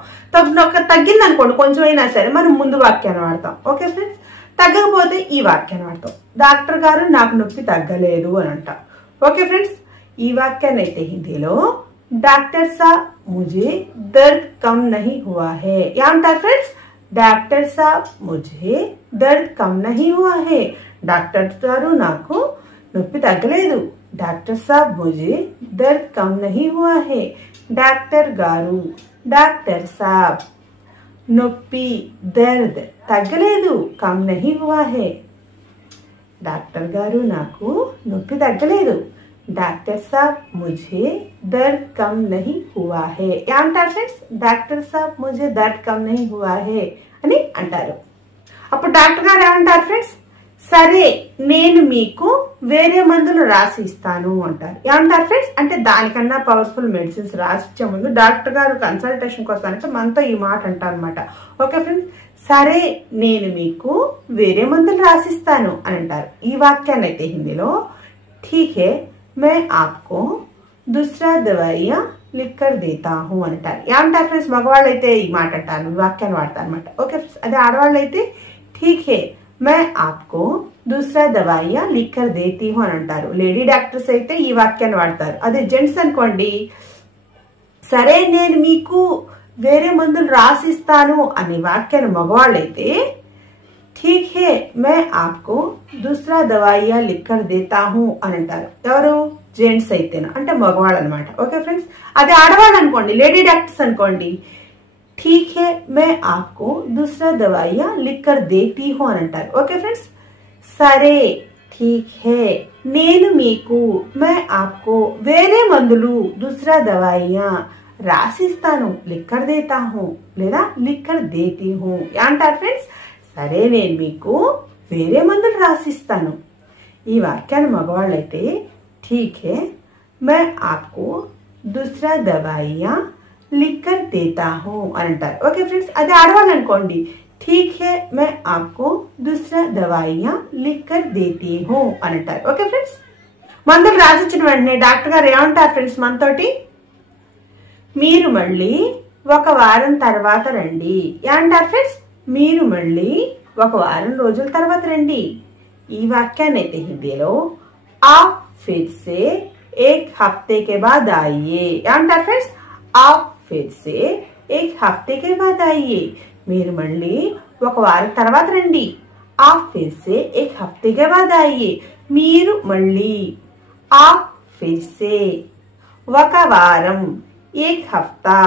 తగ్గింది అనుకోండి కొంచెం అయినా సరే మనం ముందు వాక్యాన్ని వాడతాం ఓకే ఫ్రెండ్స్ తగ్గకపోతే ఈ వాక్యాన్ని వాడతాం డాక్టర్ గారు నాకు నొప్పి తగ్గలేదు అని అంటాం ఓకే ఫ్రెండ్స్ ఈ వాక్యాన్ని అయితే హిందీలో డాక్టర్ సాబ్ मुझे दर्द कम नहीं हुआ है ఏమంటారు ఫ్రెండ్స్ డాక్టర్ సాబ్ मुझे दर्द कम नहीं हुआ है డాక్టర్ గారు నాకు నొప్పి తగ్గలేదు డాక్టర్ సాబ్ मुझे दर्द कम नहीं हुआ है డాక్టర్ గారు డాక్టర్ సాబ్ నొప్పి దర్ద్ తగ్గలేదు కమ్ నహీ హువా హే డాక్టర్ గారు నాకు నొప్పి తగ్గలేదు డాక్టర్ సాబ్ मुझे दर्द कम नहीं हुआ है ఏమంటారు ఫ్రెండ్స్ డాక్టర్ సాబ్ मुझे दर्द कम नहीं हुआ है అని అంటారు అప్పుడు డాక్టర్ గారు ఏమంటారు ఫ్రెండ్స్ సరే నేను మీకు వేరే మందులు రాసి ఇస్తాను అంటారు ఏమంటారు ఫ్రెండ్స్ అంటే దానికన్నా పవర్ఫుల్ మెడిసిన్స్ రాసి ఇచ్చే ముందు డాక్టర్ గారు కన్సల్టేషన్ కోసం అంటే మనతో ఈ మాట అంటారు అనమాట ఓకే ఫ్రెండ్స్ సరే నేను మీకు వేరే మందులు రాసిస్తాను అని అంటారు ఈ వాక్యాన్ని అయితే హిందీలో ठीक है मैं आपको दूसरा दवाइयां लिख कर देता हूं అంటారు ఏమంటారు ఫ్రెండ్స్ మగవాళ్ళు అయితే ఈ మాట అంటారు వాక్యాన్ని వాడతారు అనమాట ఓకే ఫ్రెండ్స్ అదే ఆడవాళ్ళు అయితే ठीक है मैं आपको दूसरा दवाइयां लिख कर देती हूं అని అంటారు లేడీ డాక్టర్స్ అయితే ఈ వాక్యాన్ని వాడతారు అదే జెంట్స్ అనుకోండి సరే నేను మీకు వేరే మందులు రాసిస్తాను అనే వాక్యాన్ని మగవాళ్ళు అయితే ठीक है मैं आपको दूसरा दवाइयां लिख कर देता हूं అని అంటారు ఎవరు జెంట్స్ అయితేనా అంటే మగవాళ్ళు అన్నమాట ఓకే ఫ్రెండ్స్ అదే ఆడవాళ్ళు అనుకోండి లేడీ డాక్టర్స్ అనుకోండి ठीक है मैं आपको दूसरा दवाइयां लिख कर देती हूं అని అంటారు ఓకే ఫ్రెండ్స్ సరే ठीक है నేను మీకు मैं आपको వేరే మందులు दूसरा दवाइयां రాసిస్తాను लिख कर देता हूं లేదా लिख कर देती हूं ఏమంటారు ఫ్రెండ్స్ సరే నేను మీకు వేరే మందులు రాసిస్తాను ఈ వాక్యాన్ని మగవాళ్ళు అయితే ठीक है मैं आपको दूसरा दवाइयां लिख कर देता हूं అని అంటారు ఓకే ఫ్రెండ్స్ అదే ఆడవాళ్ళు అనుకోండి ठीक है मैं आपको दूसरा दवाइयां लिख कर देती हूं అని అంటారు ఓకే ఫ్రెండ్స్ మందులు రాసిచ్చిన వెంటనే డాక్టర్ గారు ఏమంటారు ఫ్రెండ్స్ మనతోటి మీరు మళ్ళీ ఒక వారం తర్వాత రండి ఏమంటారు ఫ్రెండ్స్ మీరు మళ్ళీ ఒక వారం రోజుల తర్వాత రండి ఈ వాక్యాన్ని అయితే హిందీలో आप फिर से एक हफ्ते के बाद आइए ఏమంటారు ఫ్రెండ్స్ आप फिर से एक हफ्ते के बाद आइए మీరు మళ్ళీ ఒక వారం తర్వాత రండి आप फिर से एक हफ्ते के बाद आइए మీరు మళ్ళీ आप फिर से ఒక వారం एक हफ्ता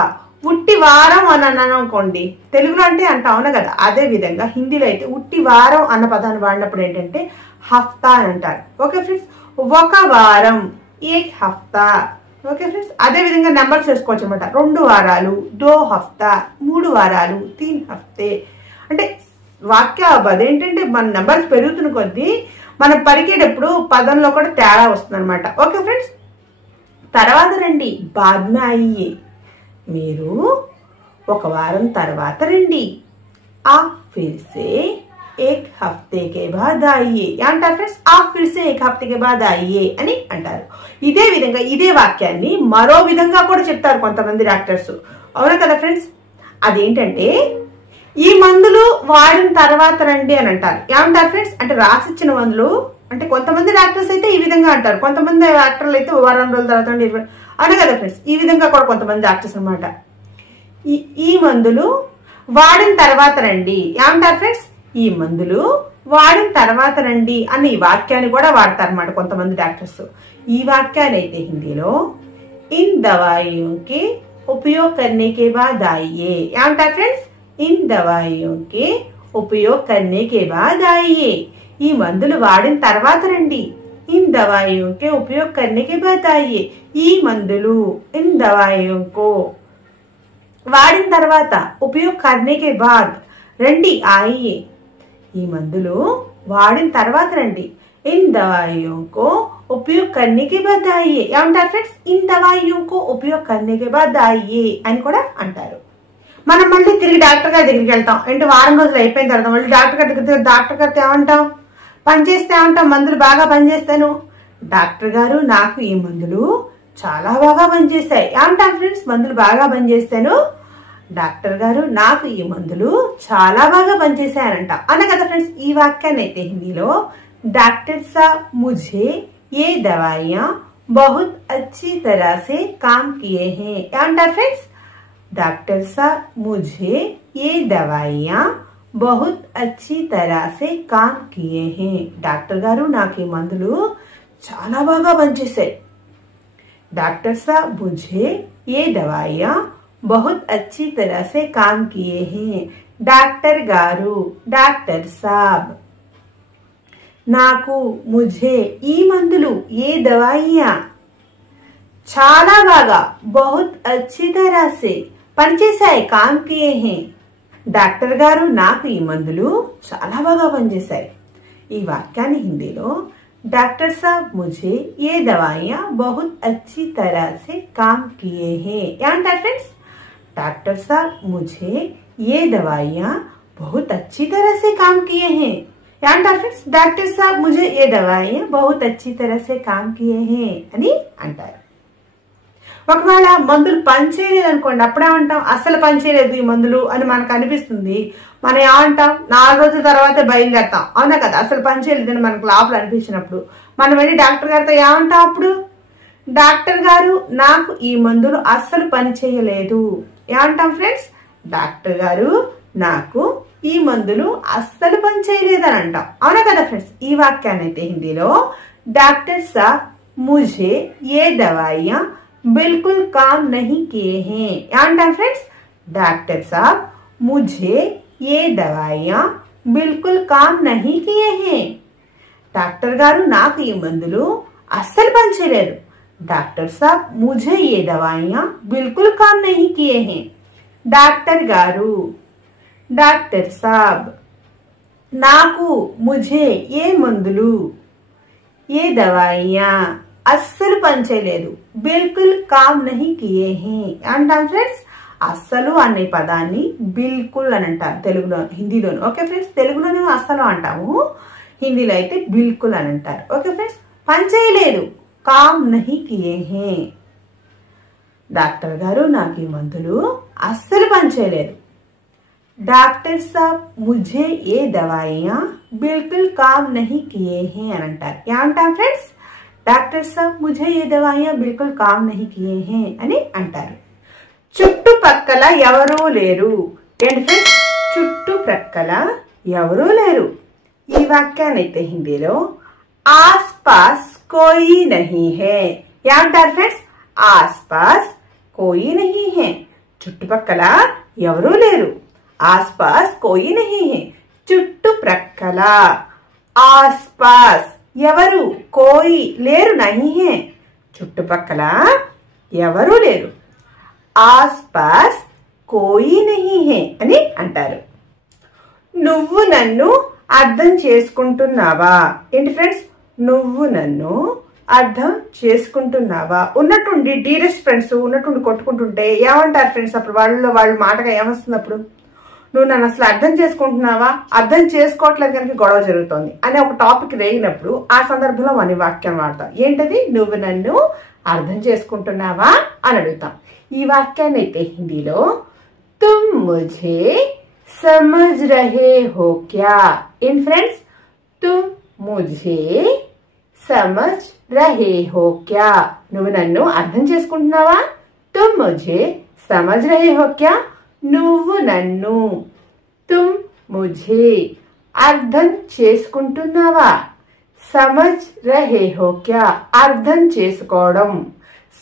ఉట్టి వారం అని అన్నాను అనుకోండి తెలుగులో అంటే అంటాం అవునా కదా అదే విధంగా హిందీలో అయితే ఉట్టి వారం అన్న పదాన్ని వాడినప్పుడు ఏంటంటే హఫ్తా అని అంటారు ఓకే ఫ్రెండ్స్ ఒక వారం ఏక్ హఫ్తా ఓకే ఫ్రెండ్స్ అదే విధంగా నెంబర్స్ వేసుకోవచ్చు అనమాట 2 వారాలు 2 హఫ్తా 3 వారాలు 3 హఫ్తే అంటే వాక్య అదేంటంటే మన నెంబర్స్ పెరుగుతున్న కొద్దీ మనం పలికేటప్పుడు పదంలో కూడా తేడా వస్తుంది అనమాట ఓకే ఫ్రెండ్స్ తర్వాత రండి బాద్మే అయ్యే మీరు ఒక వారం తర్వాత రండి आप फिर से एक हफ्ते के बाद आइए ఏమంటారు ఫ్రెండ్స్ आप फिर से एक हफ्ते के बाद आइए అని అంటారు ఇదే విధంగా ఇదే వాక్యాన్ని మరో విధంగా కూడా చెప్తారు కొంతమంది డాక్టర్స్ అవునా కదా ఫ్రెండ్స్ అదేంటంటే ఈ మందులు వాడిన తర్వాత రండి అని అంటారు ఏమంటారు ఫ్రెండ్స్ అంటే రాసిచ్చిన మందులు అంటే కొంతమంది డాక్టర్స్ అయితే ఈ విధంగా అంటారు కొంతమంది డాక్టర్లు అయితే వారం రోజుల తర్వాత అవునా కదా ఫ్రెండ్స్? ఈ విధంగా కూడా కొంతమంది డాక్టర్స్ అనమాట. ఈ మందులు వాడిన తర్వాత రండి ఏమంటారు ఫ్రెండ్స్? ఈ మందులు వాడిన తర్వాత రండి అన్న ఈ వాక్యాన్ని కూడా వాడతారు అన్నమాట కొంతమంది డాక్టర్స్. ఈ వాక్యాన్ని అయితే హిందీలో ఇన్ దవాయియోं के उपयोग करने के बाद आइए ఏమంటారు ఫ్రెండ్స్? ఇన్ దవాయియోं के उपयोग करने के बाद आइए. ఈ మందులు వాడిన తర్వాత రండి. ఇన్ దవాయియోं के उपयोग करने के बाद आइए. ఈ మందులు ఇన్ దవాయియోं को వాడిన తర్వాత ఉపయోగ करने के बाद రండి आइए. ఈ మందులు వాడిన తర్వాత రండి. इन दवाइयों को उपयोग करने के बाद आइए ఏమంటారు ఫ్రెండ్స్? ఇన్ దవాయియోं को उपयोग करने के बाद आइए అని కూడా అంటారు. మనం మళ్ళీ తిరిగి డాక్టర్ గారి దగ్గరికి వెళ్తాం. అంటే వారం రోజులు అయిపోయిన తర్వాత మళ్ళీ డాక్టర్ గారితో ఏమంటాం? పనిచేస్తే ఏమంటాం? మందులు బాగా పనిచేస్తాను. డాక్టర్ గారు నాకు ఈ మందులు చాలా బాగా పనిచేస్తాయి ఏమంటాం ఫ్రెండ్స్? మందులు బాగా పనిచేస్తాను. డాక్టర్ గారు నాకు ఈ మందులు చాలా బాగా పనిచేసాయనంట. అన్న కదా ఫ్రెండ్స్? ఈ వాక్యాన్ని అయితే హిందీలో डॉक्टर साहब मुझे ये दवाइयाँ बहुत अच्छी तरह से काम किए हैं ఏమంటారు ఫ్రెండ్స్? डॉक्टर साहब मुझे ये दवाइयाँ बहुत अच्छी तरह से काम किए हैं. డాక్టర్ గారు నాకు ఈ మందులు చాలా బాగా పనిచేశాయి. डॉक्टर साहब मुझे ये दवाइयाँ बहुत अच्छी तरह से काम किए हैं. డాక్టర్ గారు, డాక్టర్ సాబ్ నాకు, ముझे ఈ మందులు, ఏ దవాయియా చాలా బాగా, బహుత్ అచ్చి తరహ సే పనిచేశాయి, కామ్ కియే హే. డాక్టర్ గారు నాకు ఈ మందులు చాలా బాగా పనిచేశాయి. ఈ వాక్యాన్ని హిందీలో డాక్టర్ సాబ్ ముझे ఏ దవాయియా బహుత్ అచ్చి తరహ సే కామ్ కియే హే ఏమంటారు ఫ్రెండ్స్? డాక్టర్ సాబ్ ముझे ఏ దవాయియా బహుత్ అచ్చి తరహ సే కామ్ కియే హే ఏమంటారు ఫ్రెండ్స్? డాక్టర్ సాబ్ ముझे ఏ దవాయియా బహుత్ అచ్చి తరహ సే కామ్ కియే హే అని అంటారు. ఒకవేళ మందులు పనిచేయలేదు అనుకోండి, అప్పుడేమంటాం? అసలు పనిచేయలేదు ఈ మందులు అని మనకు అనిపిస్తుంది. మనం ఏమంటాం? 4 రోజుల తర్వాత బయలుదేరతాం. అవునా కదా? అసలు పనిచేయలేదు అని మనకు లోపల అనిపించినప్పుడు మనం వెళ్ళి డాక్టర్ గారితో ఏమంటాం? అప్పుడు డాక్టర్ గారు నాకు ఈ మందులు అస్సలు పని చేయలేదు ఏమంటాం ఫ్రెండ్స్? డాక్టర్ గారు నాకు ఈ మందులు అస్సలు పని చేయలేదని అంటాం. అవునా కదా ఫ్రెండ్స్? ఈ వాక్యాన్ని అయితే హిందీలో డాక్టర్ సాబ్ ముझे ఏ దవాయియా బిల్కుల్ కామ్ నహీ కియే హే ఏమంటాం ఫ్రెండ్స్? డాక్టర్ సాబ్ ముझे ఏ దవాయియా బిల్కుల్ కామ్ నహీ కియే హే. డాక్టర్ గారు నాకు ఈ మందులు అస్సలు పని చేయలేదు. డాక్టర్ సాబ్ ముझे ఏ దవాయియా బిల్కుల్ కామ్ నహీ కియే హే. డాక్టర్ గారు, డాక్టర్ సాబ్ నాకు, ముझे ఏ మందులు, ఏ దవాయియా అస్సలు పనిచేయలేదు, బిల్కుల్ కామ్ నహీ కియే హే అంటాం ఫ్రెండ్స్. అస్సలు అనే పదాన్ని బిల్కుల్ అని అంటారు తెలుగులో, హిందీలోను. Okay friends? తెలుగులోనే అస్సలు అంటాము, హిందీలో అయితే బిల్కుల్ అని అంటారు. Okay friends? పనిచేయలేదు, కామ్ నహీ కియే హే. డాక్టర్ గారు నాకు ఈ మందులు అస్సలు పనిచేయలేదు. డాక్టర్ సాబ్ ముझे ఏ దవాయియా బిల్కుల్ కామ్ నహీ కియే హే అని అంటారు. ఏమంటాం ఫ్రెండ్స్? డాక్టర్ సాబ్ ముझे ఏ దవాయియా బిల్కుల్ కామ్ నహీ కియే హే అని అంటారు. చుట్టుపక్కల ఎవరూ లేరు. ఏంటి ఫ్రెండ్స్? చుట్టుప్రక్కల ఎవరూ లేరు. ఈ వాక్యాన్ని అయితే హిందీలో ఆస్ పాస్ కోయి నహీ హే ఏమంటారు ఫ్రెండ్స్? ఆస్ పాస్ కోయి నహీ హే. చుట్టుపక్కల ఎవరూ లేరు. ఆస్ పాస్ కోయి నహీ హే. చుట్టుప్రక్కల, ఆస్ పాస్ ఎవరు, కోయి లేరు, నహీ హే చుట్టుపక్కల ఎవరూ లేరు. ఆస్ పాస్ కోయి నహీ హే అని అంటారు. నువ్వు నన్ను అర్థం చేసుకుంటున్నావా? ఏంటి ఫ్రెండ్స్? నువ్వు నన్ను అర్థం చేసుకుంటున్నావా? ఉన్నట్టుండి డీరెస్ట్ ఫ్రెండ్స్ ఉన్నట్టుండి కొట్టుకుంటుంటే ఏమంటారు ఫ్రెండ్స్? అప్పుడు వాళ్ళు మాటగా ఏమొస్తుంది? అప్పుడు నువ్వు నన్ను అసలు అర్థం చేసుకుంటున్నావా, అర్థం చేసుకోవట్లేదు కనుక గొడవ జరుగుతోంది అనే ఒక టాపిక్ రేగినప్పుడు ఆ సందర్భంలో మన వాక్యం వాడతాం. ఏంటది? నువ్వు నన్ను అర్థం చేసుకుంటున్నావా అని అడుగుతాం. ఈ వాక్యాన్ని అయితే హిందీలో తుమ్ ముझे సమజ్ రహే హో క్యా. ఏం ఫ్రెండ్స్? తుమ్ ముझे సమజ్ రహే హో క్యా? నువ్వు నన్ను అర్థం చేసుకుంటున్నావా? తుమ్ ముఝే సమజ్ రహే హో క్యా? నువ్వు నన్ను, తుమ్ ముఝే అర్థం చేసుకుంటున్నావా? సమజ్ రహే హో క్యా? అర్థం చేసుకోవడం.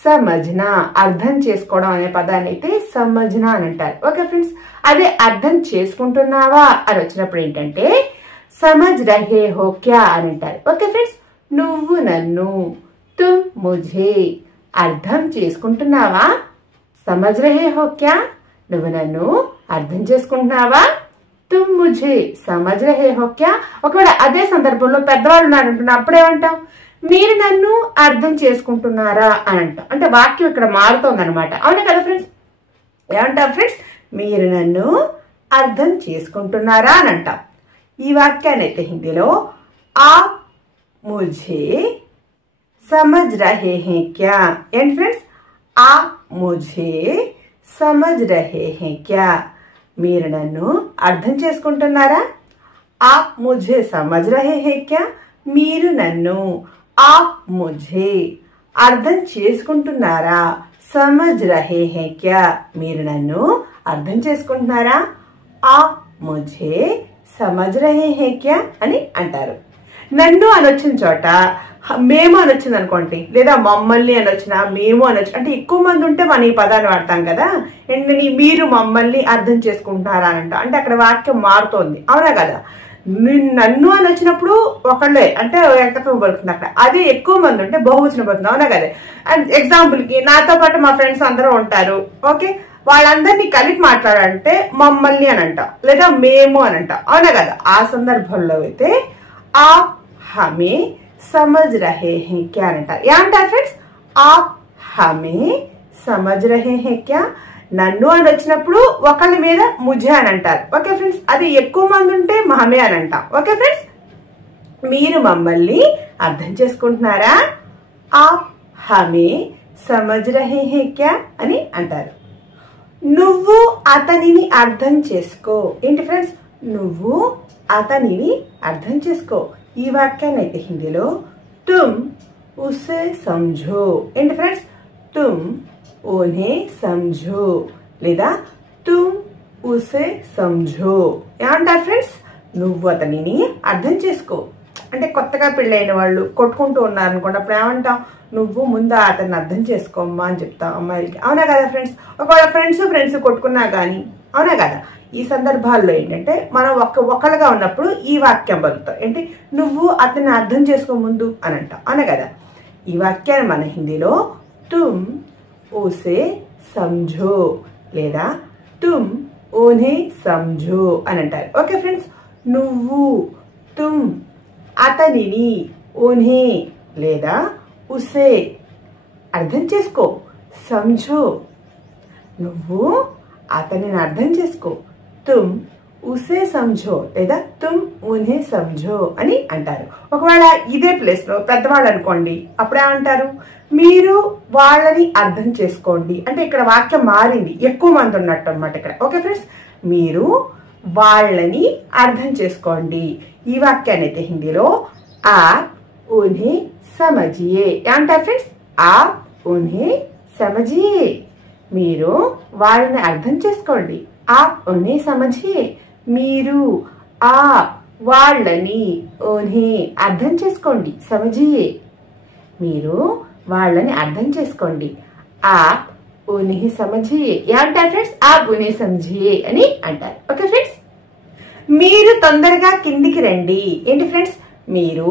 సమజ్నా అర్థం చేసుకోవడం అనే పదాన్ని అయితే సమజ్నా అని అంటారు. ఓకే ఫ్రెండ్స్, అదే అర్థం చేసుకుంటున్నావా అని వచ్చినప్పుడు ఏంటంటే సమజ్ రహే హో క్యా అని అంటారు. ఓకే ఫ్రెండ్స్, నువ్వు నన్ను, తుమ్ ముఝే అర్థం చేసుకుంటున్నావా? సమజ్ రహే హో క్యా? నువ్వు నన్ను అర్థం చేసుకుంటున్నావా? తుమ్ ముఝే సమజ్ రహే హో క్యా? ఒకవేళ అదే సందర్భంలో పెద్దవాళ్ళు ఉన్నారంటున్నా అప్పుడేమంటాం? మీరు నన్ను అర్థం చేసుకుంటున్నారా అని అంటాం. అంటే వాక్యం ఇక్కడ మారుతోంది అనమాట. అవునా కదా ఫ్రెండ్స్? ఏమంటాం ఫ్రెండ్స్? మీరు నన్ను అర్థం చేసుకుంటున్నారా అని అంటాం. ఈ వాక్యాన్ని అయితే హిందీలో ఆప్ ముఝే సమజ్ రహే హే క్యా? ఏంటి ఫ్రెండ్స్? ఆప్ ముఝే సమజ్ రహే హే క్యా? మీరు నన్ను అర్థం చేసుకుంటున్నారా? ఆప్ ముఝే సమజ్ రహే హే క్యా? మీరు నన్ను, ఆప్ ముఝే అర్థం చేసుకుంటున్నారా? సమజ్ రహే హే క్యా? మీరు నన్ను అర్థం చేసుకుంటున్నారా? ఆప్ ముఝే సమజ్ రహే హే క్యా అని అంటారు. నన్ను అని వచ్చిన చోట మేము అని వచ్చింది అనుకోండి, లేదా మమ్మల్ని అని వచ్చిన, మేము అని వచ్చి, అంటే ఎక్కువ మంది ఉంటే మనం ఈ పదాన్ని వాడతాం కదా. ఏంటని మీరు మమ్మల్ని అర్థం చేసుకుంటున్నారా అని అంటాం. అంటే అక్కడ వాక్యం మారుతోంది. అవునా కదా? నన్ను అని వచ్చినప్పుడు ఒకళ్ళే అంటే ఏకత్వం పడుతుంది అక్కడ. అదే ఎక్కువ మంది ఉంటే బహువచనం పడుతుంది. అవునా కదా? అండ్ ఎగ్జాంపుల్ కి నాతో పాటు మా ఫ్రెండ్స్ అందరూ ఉంటారు. ఓకే, వాళ్ళందరినీ కలిపి మాట్లాడాలంటే మమ్మల్ని అని అంటాం, లేదా మేము అని అంటాం. అవునా కదా? ఆ సందర్భంలో అయితే ఆప్ హమే సమజ్ రహే హే క్యా అని అంటారు. ఏమంటారు ఫ్రెండ్స్? ఆప్ హమే సమజ్ రహే హే క్యా? నన్ను అని వచ్చినప్పుడు ఒకళ్ళ మీద ముఝే అని అంటారు. ఓకే ఫ్రెండ్స్, అది ఎక్కువ మంది ఉంటే మహమే అని అంటాం. ఓకే ఫ్రెండ్స్, మీరు మమ్మల్ని అర్థం చేసుకుంటున్నారా? ఆప్ హమే సమజ్ రహే హే క్యా అని అంటారు. నువ్వు అతనిని అర్థం చేసుకో. ఏంటి ఫ్రెండ్స్? నువ్వు అతనిని అర్థం చేసుకో. ఈ వాక్యాన్ని అయితే హిందీలో తుమ్ ఉసే సంఝో. ఏంటి ఫ్రెండ్స్? తుమ్ ఉన్హే సంఝో లేదా తుమ్ ఉసే సంఝో. ఏమంటారు ఫ్రెండ్స్? నువ్వు అతనిని అర్థం చేసుకో. అంటే కొత్తగా పెళ్ళైన వాళ్ళు కొట్టుకుంటూ ఉన్నారు అనుకోండి, అప్పుడు ఏమంటాం? నువ్వు ముందు అతన్ని అర్థం చేసుకోమ్మా అని చెప్తాం అమ్మాయిలకి. అవునా కదా ఫ్రెండ్స్? ఒకవేళ ఫ్రెండ్స్ కొట్టుకున్నా కానీ, అవునా కదా, ఈ సందర్భాల్లో ఏంటంటే మనం ఒకళ్ళగా ఉన్నప్పుడు ఈ వాక్యం పలుకుతాం. ఏంటి? నువ్వు అతన్ని అర్థం చేసుకో ముందు అని అంటాం. అవునా కదా? ఈ వాక్యాన్ని మన హిందీలో తుమ్ ఉసే సంఝో లేదా తుమ్ ఉన్హే సంఝో అని అంటారు. ఓకే ఫ్రెండ్స్, నువ్వు, తుమ్ అతనిని, ఉన్హే లేదా ఉసే అర్థం చేసుకో. సంఝో నువ్వు అతనిని అర్థం చేసుకో. తుమ్ ఉసే సంఝో లేదా తుమ్ ఉన్హే సంఝో అని అంటారు. ఒకవేళ ఇదే ప్లేస్ లో పెద్దవాళ్ళు అనుకోండి, అప్పుడు ఏమంటారు? మీరు వాళ్ళని అర్థం చేసుకోండి. అంటే ఇక్కడ వాక్యం మారింది, ఎక్కువ మంది ఉన్నట్టు అనమాట ఇక్కడ. ఓకే ఫ్రెండ్స్, మీరు వాళ్ళని అర్థం చేసుకోండి. ఈ వాక్యాన్ని అయితే హిందీలో ఆప్ ఉన్హే సమజియే ఏమంటారు ఫ్రెండ్స్? ఆప్ ఉన్హే సమజియే. మీరు వాళ్ళని అర్థం చేసుకోండి. ఆప్ ఉన్హే సమజియే. మీరు ఆప్ వాళ్ళని, ఉన్హే అర్థం చేసుకోండి, సమజియే మీరు వాళ్ళని అర్థం చేసుకోండి. ఆప్ ఉన్హే సమజియే. ఏమంటారు ఫ్రెండ్స్? ఆప్ ఉన్హే సమజియే అని అంటారు. ఓకే ఫ్రెండ్స్, మీరు తొందరగా కిందికి రండి. ఏంటి ఫ్రెండ్స్? మీరు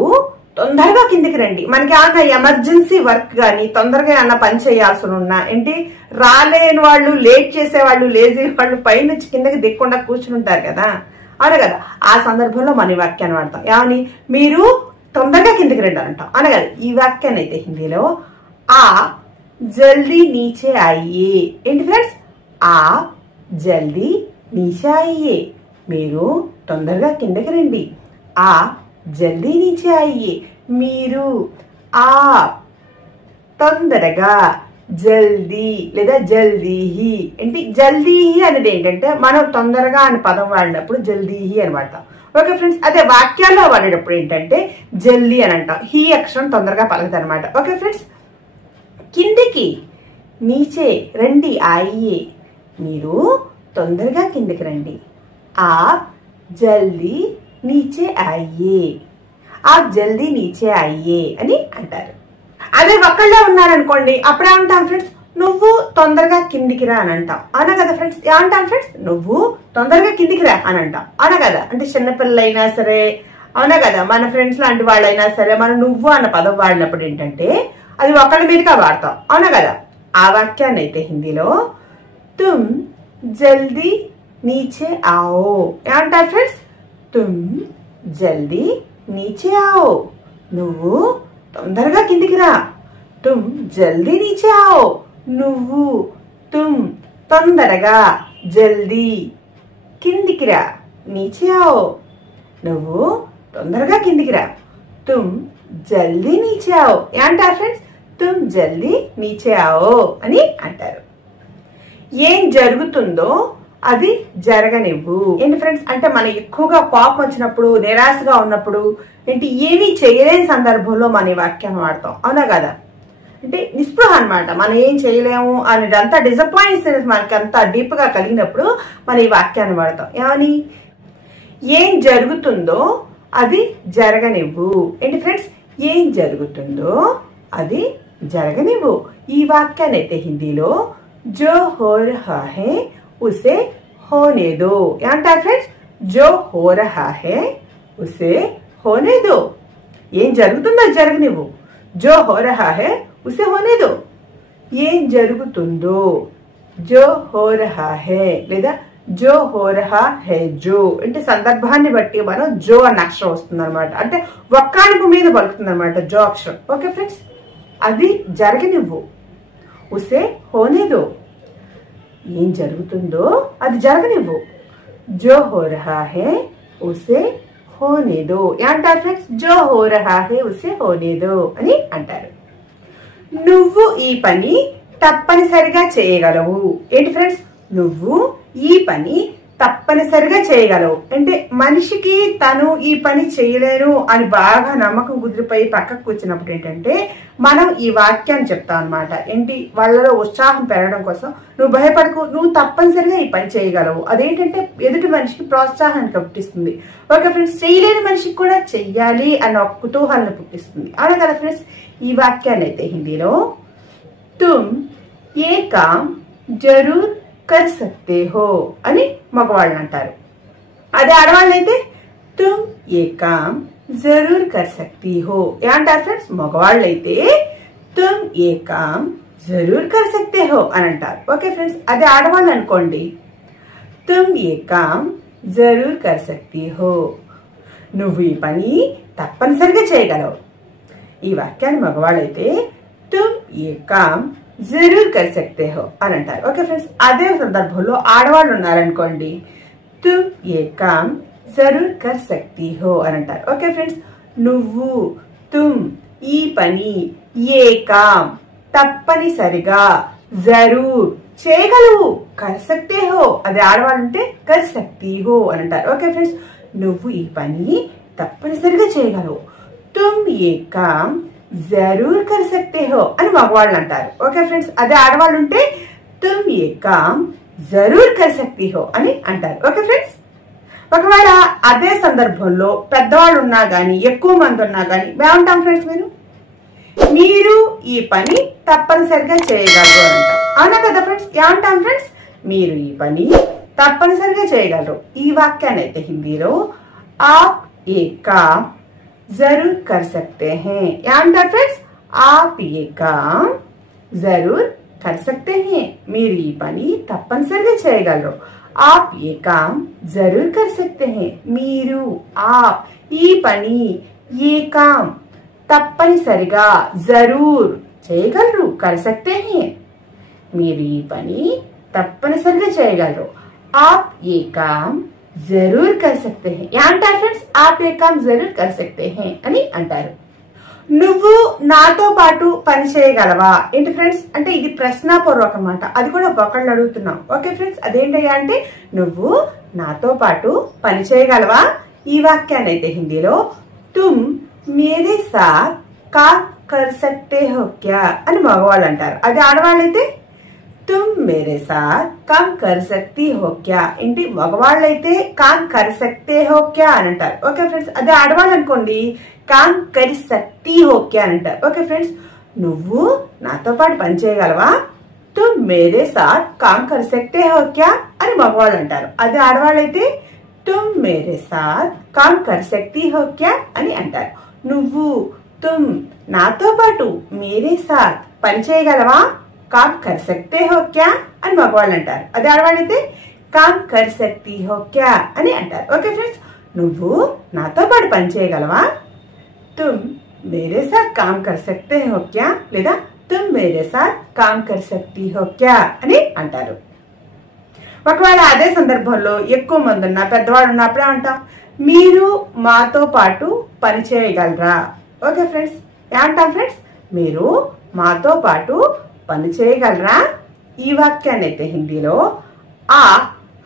తొందరగా కిందికి రండి. మనకి ఏమన్నా ఎమర్జెన్సీ వర్క్ కానీ తొందరగా ఏమన్నా పని చేయాల్సి ఉన్నా, ఏంటి రాలేని వాళ్ళు, లేట్ చేసేవాళ్ళు, లేజీ వాళ్ళు పైనుంచి కిందకి దిక్కుండా కూర్చుని ఉంటారు కదా. అవును కదా? ఆ సందర్భంలో మన ఈ వాక్యాన్ని వాడతాం. ఏమని? మీరు తొందరగా కిందికి రండి అంటాం. అవును కదా? ఈ వాక్యాన్ని అయితే హిందీలో ఆ జల్దీ నీచే ఆయియే. ఏంటి ఫ్రెండ్స్? ఆ జల్దీ నీచే ఆయియే. మీరు తొందరగా కిందకి రండి. ఆ జల్దీ నీచే ఆయియే. మీరు ఆ తొందరగా, జల్దీ లేదా జల్దీహి. ఏంటి? జల్దీహి అనేది ఏంటంటే మనం తొందరగా అని పదం వాడినప్పుడు జల్దీహి అని వాడతాం. ఓకే ఫ్రెండ్స్, అదే వాక్యాల్లో వాడేటప్పుడు ఏంటంటే జల్దీ అని అంటాం. హీ అక్షరం తొందరగా పలకదు అనమాట. ఓకే ఫ్రెండ్స్, కిందికి నీచే రండి ఆయియే, మీరు తొందరగా కిందికి రండి. आप జల్దీ నీచే ఆయియే, आप జల్దీ నీచే ఆయియే అని అంటారు. అదే ఒక్కళ్ళే ఉన్నారనుకోండి, అప్పుడు ఏమంటాం ఫ్రెండ్స్, నువ్వు తొందరగా కిందికి రా అని అంటాం. అవునా కదా ఫ్రెండ్స్? ఏమంటాం ఫ్రెండ్స్, నువ్వు తొందరగా కిందికి రా అని అంటాం. అవునా కదా? అంటే చిన్నపిల్లలైనా సరే, అవునా కదా, మన ఫ్రెండ్స్ లాంటి వాళ్ళైనా సరే, మనం నువ్వు అన్న పదం వాడినప్పుడు ఏంటంటే అది ఒకళ్ళ మీదుగా వాడతాం. అవునా కదా? ఆ వాక్యాన్ని అయితే హిందీలో తుమ్ జల్దీ నీచే आओ ఏమంటారు ఫ్రెండ్స్? తుమ్ జల్దీ నీచే आओ, నువ్వు తొందరగా కిందికి రా. తుమ్ జల్దీ నీచే आओ, నువ్వు, తుమ్ తొందరగా, జల్దీ కిందికి రా, నీచే आओ నువ్వు తొందరగా కిందికి రా. తుమ్ జల్దీ నీచే आओ ఏమంటారు ఫ్రెండ్స్? తుమ్ జల్దీ నీచే आओ అని అంటారు. ఏం జరుగుతుందో అది జరగనివ్వు. ఏంటి ఫ్రెండ్స్ అంటే మనం ఎక్కువగా కోపం వచ్చినప్పుడు, నిరాశగా ఉన్నప్పుడు, ఏంటి ఏమీ చేయలేని సందర్భంలో మన ఈ వాక్యాన్ని వాడతాం. అవునా కదా? అంటే నిస్పృహ అనమాట, మనం ఏం చేయలేము అనేది అంతా డిసప్పాయింట్నెస్ మనకి అంతా డీప్ గా కలిగినప్పుడు మన ఈ వాక్యాన్ని వాడతాం. ఏమని? ఏం జరుగుతుందో అది జరగనివ్వు. ఏంటి ఫ్రెండ్స్? ఏం జరుగుతుందో అది జరగనివ్వు. ఈ వాక్యాన్ని అయితే హిందీలో జో హో రహా హై ఉసే హోనే దో ఏమంటారు ఫ్రెండ్స్? జో హో రహా హై ఉసే హోనే దో, ఏం జరుగుతుందో జరగనివ్వు. జో హో రహా హై ఉసే హోనే దో, ఏం జరుగుతుందో, జో హో రహా హై లేదా జో హో రహా హై జో అంటే సందర్భాన్ని బట్టి మనం జో అన్న అక్షరం వస్తుంది అనమాట. అంటే ఒక్కానిపు మీద పలుకుతుంది అనమాట జో అక్షరం. ఓకే ఫ్రెండ్స్, అది జరగనివ్వు. ఉసే హోనే దో, ఏం జరుగుతుందో అది జరగనివ్వు. జో హో రహా హై ఉసే హోనే దో ఏమంటారు ఫ్రెండ్స్? జో హో రహా హై ఉసే హోనే దో అని అంటారు. నువ్వు ఈ పని తప్పనిసరిగా చేయగలవు. ఏంటి ఫ్రెండ్స్? నువ్వు ఈ పని తప్పనిసరిగా చేయగలవు అంటే మనిషికి తను ఈ పని చేయలేను అని బాగా నమ్మకం కుదిరిపోయి పక్కకు కూర్చున్నప్పుడు ఏంటంటే మనం ఈ వాక్యాన్ని చెప్తాం అనమాట. ఏంటి? వాళ్ళలో ఉత్సాహం పెరగడం కోసం, నువ్వు భయపడకు, నువ్వు తప్పనిసరిగా ఈ పని చేయగలవు. అదేంటంటే ఎదుటి మనిషికి ప్రోత్సాహాన్ని పుట్టిస్తుంది. ఓకే ఫ్రెండ్స్, చేయలేని మనిషికి కూడా చెయ్యాలి అన్న ఒక కుతూహలాన్ని పుట్టిస్తుంది. అవునా కదా ఫ్రెండ్స్? ఈ వాక్యాన్ని అయితే హిందీలో తుమ్ ఏ కామ్ జరూర్ కర్ సక్తే హో అని మగవాళ్ళు అంటారు. అదే ఆడవాళ్ళు అయితే తుమ్ ఏ కామ్ జరూర్ కర్ సక్తీ హో ఏమంటారు ఫ్రెండ్స్? మగవాళ్ళు అయితే తుమ్ ఏ కామ్ జరూర్ కర్ సక్తే హో అని అంటారు. ఓకే ఫ్రెండ్స్, అదే ఆడవాళ్ళు అనుకోండి, తుమ్ ఏ కామ్ జరూర్ కర్ సక్తీ హో, నువ్వు ఈ పని తప్పనిసరిగా చేయగలవు. ఈ వాక్యాన్ని మగవాళ్ళైతే తుమ్ ఏ కామ్ జరూర్ కర్ సక్తే హో అని అంటారు. ఓకే ఫ్రెండ్స్, అదే సందర్భంలో ఆడవాళ్ళు ఉన్నారనుకోండి, తుమ్ ఏ కామ్ జరూర్ కర్ సక్తీ హో అని అంటారు. ఓకే ఫ్రెండ్స్, నువ్వు, తుమ్ ఈ పని, ఏ కామ్ తప్పనిసరిగా, జరూర్ చేయగలవు, కర్ సక్తే హో అదే ఆడవాళ్ళు అంటే కర్ సక్తీ హో అని అంటారు. ఓకే ఫ్రెండ్స్, నువ్వు ఈ పని తప్పనిసరిగా చేయగలవు. తుమ్ ఏ కామ్ జరూర్ కర్ సక్తే హో అని మగవాళ్ళు అంటారు. ఓకే ఫ్రెండ్స్, అదే ఆడవాళ్ళు ఉంటే తుమ్ ఏ కామ్ జరూర్ కర్ సక్తీ హో అని అంటారు. ఓకే ఫ్రెండ్స్, ఒకవేళ అదే సందర్భంలో పెద్దవాళ్ళు ఉన్నా గానీ, ఎక్కువ మంది ఉన్నా గానీ ఏమంటాం ఫ్రెండ్స్? మీరు ఈ పని తప్పనిసరిగా చేయగలరు అని అంటాం. అవునా కదా ఫ్రెండ్స్? ఏమంటాం ఫ్రెండ్స్? మీరు ఈ పని తప్పనిసరిగా చేయగలరు. ఈ వాక్యాన్ని అయితే హిందీలో ఆప్ ఏ కామ్ जरूर कर सकते हैं ఏమంటారు ఫ్రెండ్స్? आप ये काम जरूर कर सकते हैं, మీరు ఈ పని తప్పనిసరిగా చేయగలరు. आप ये काम जरूर कर सकते हैं, మీరు, आप ఈ పని, ये काम తప్పనిసరిగా, జరూర్ చేయగలరు, कर सकते हैं మీరు ఈ పని తప్పనిసరిగా చేయగలరు. आप ये काम జరూర్ కర్ సక్తే హై ఏమంటారు ఫ్రెండ్స్? ఆప్ ఏ కామ్ జరూర్ కర్ సక్తే హై అని అంటారు. నువ్వు నాతో పాటు పని చేయగలవా? ఏంటి ఫ్రెండ్స్ అంటే ఇది ప్రశ్నాపూర్వకం అన్నమాట. అది కూడా ఒకళ్ళు అడుగుతున్నాం. ఓకే ఫ్రెండ్స్, అదేంటయ్యా అంటే నువ్వు నాతో పాటు పని చేయగలవా? ఈ వాక్యాన్ని అయితే హిందీలో తుమ్ మేరే సాత్ కామ్ కర్ సక్తే హో క్యా అని మగవాళ్ళు అంటారు. అదే ఆడవాళ్ళైతే తుమ్ మేరే సాత్ కామ్ కర్ సక్తి హో క్యా. ఏంటి మగవాళ్ళైతే కామ్ కర్ సక్తే హో క్యా అని అంటారు. ఓకే ఫ్రెండ్స్, అదే ఆడవాళ్ళు అనుకోండి కామ్ కర్ సక్తి హో క్యా అని అంటారు. ఓకే ఫ్రెండ్స్, నువ్వు నాతో పాటు పని చేయగలవా? తుమ్ మేరే సాత్ కామ్ కర్ సక్తే హో క్యా అని మగవాళ్ళు అంటారు. అదే ఆడవాళ్ళైతే తుమ్ మేరే సాత్ కామ్ కర్ సక్తి హో క్యా అని అంటారు. నువ్వు తుమ్ నాతో పాటు మేరే సాత్ పని చేయగలవా? కామ్ కర్ సక్తే హో క్యా అని మగవాళ్ళు అంటారు. అదే ఆడవాళ్ళైతే కామ్ కర్ సక్తి హో క్యా అని అంటారు. ఓకే ఫ్రెండ్స్, నువ్వు నాతో పాటు పని చేయగలవా? తుమ్ మేరే సాత్ కామ్ కర్ సక్తే హో క్యా లేదా తుమ్ మేరే సాత్ కామ్ కర్ సక్తి హో క్యా అని అంటారు. ఒకవేళ అదే సందర్భంలో ఎక్కువ మంది ఉన్నా పెద్దవాళ్ళు ఉన్నప్పుడే అంటాం మీరు మాతో పాటు పని చేయగలరా. ఓకే ఫ్రెండ్స్, ఏమంటాం ఫ్రెండ్స్? మీరు మాతో పాటు పని చేయగలరా? ఈ వాక్యాన్ని అయితే హిందీలో ఆ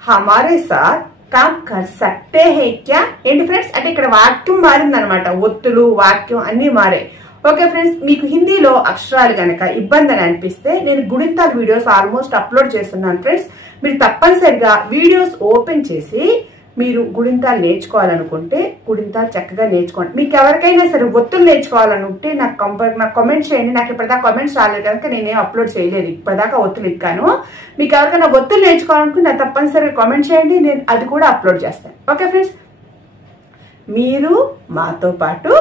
హమారే సాత్ కామ్ కర్ సక్తే హే క్యా. ఏంటి ఫ్రెండ్స్, అంటే ఇక్కడ వాక్యం మారిందనమాట, ఒత్తులు వాక్యం అన్ని మారాయి. ఓకే ఫ్రెండ్స్, మీకు హిందీలో అక్షరాలు గనక ఇబ్బంది అని అనిపిస్తే నేను గుణింతాల వీడియోస్ ఆల్మోస్ట్ అప్లోడ్ చేస్తున్నాను ఫ్రెండ్స్. మీరు తప్పనిసరిగా వీడియోస్ ఓపెన్ చేసి మీరు గుణింతాలు నేర్చుకోవాలనుకుంటే గుణింతాలు చక్కగా నేర్చుకోండి. మీకు ఎవరికైనా సరే ఒత్తులు నేర్చుకోవాలనుకుంటే నాకు కామెంట్ చేయండి. నాకు ఇప్పటిదాకా కామెంట్స్ రాలేదు కనుక నేనేం అప్లోడ్ చేయలేదు, ఇప్పటిదాకా ఒత్తులు ఇక్కాను. మీకు ఎవరికైనా ఒత్తులు నేర్చుకోవాలనుకుంటే నాకు తప్పనిసరిగా కామెంట్ చేయండి, నేను అది కూడా అప్లోడ్ చేస్తాను. ఓకే ఫ్రెండ్స్, మీరు మాతో పాటు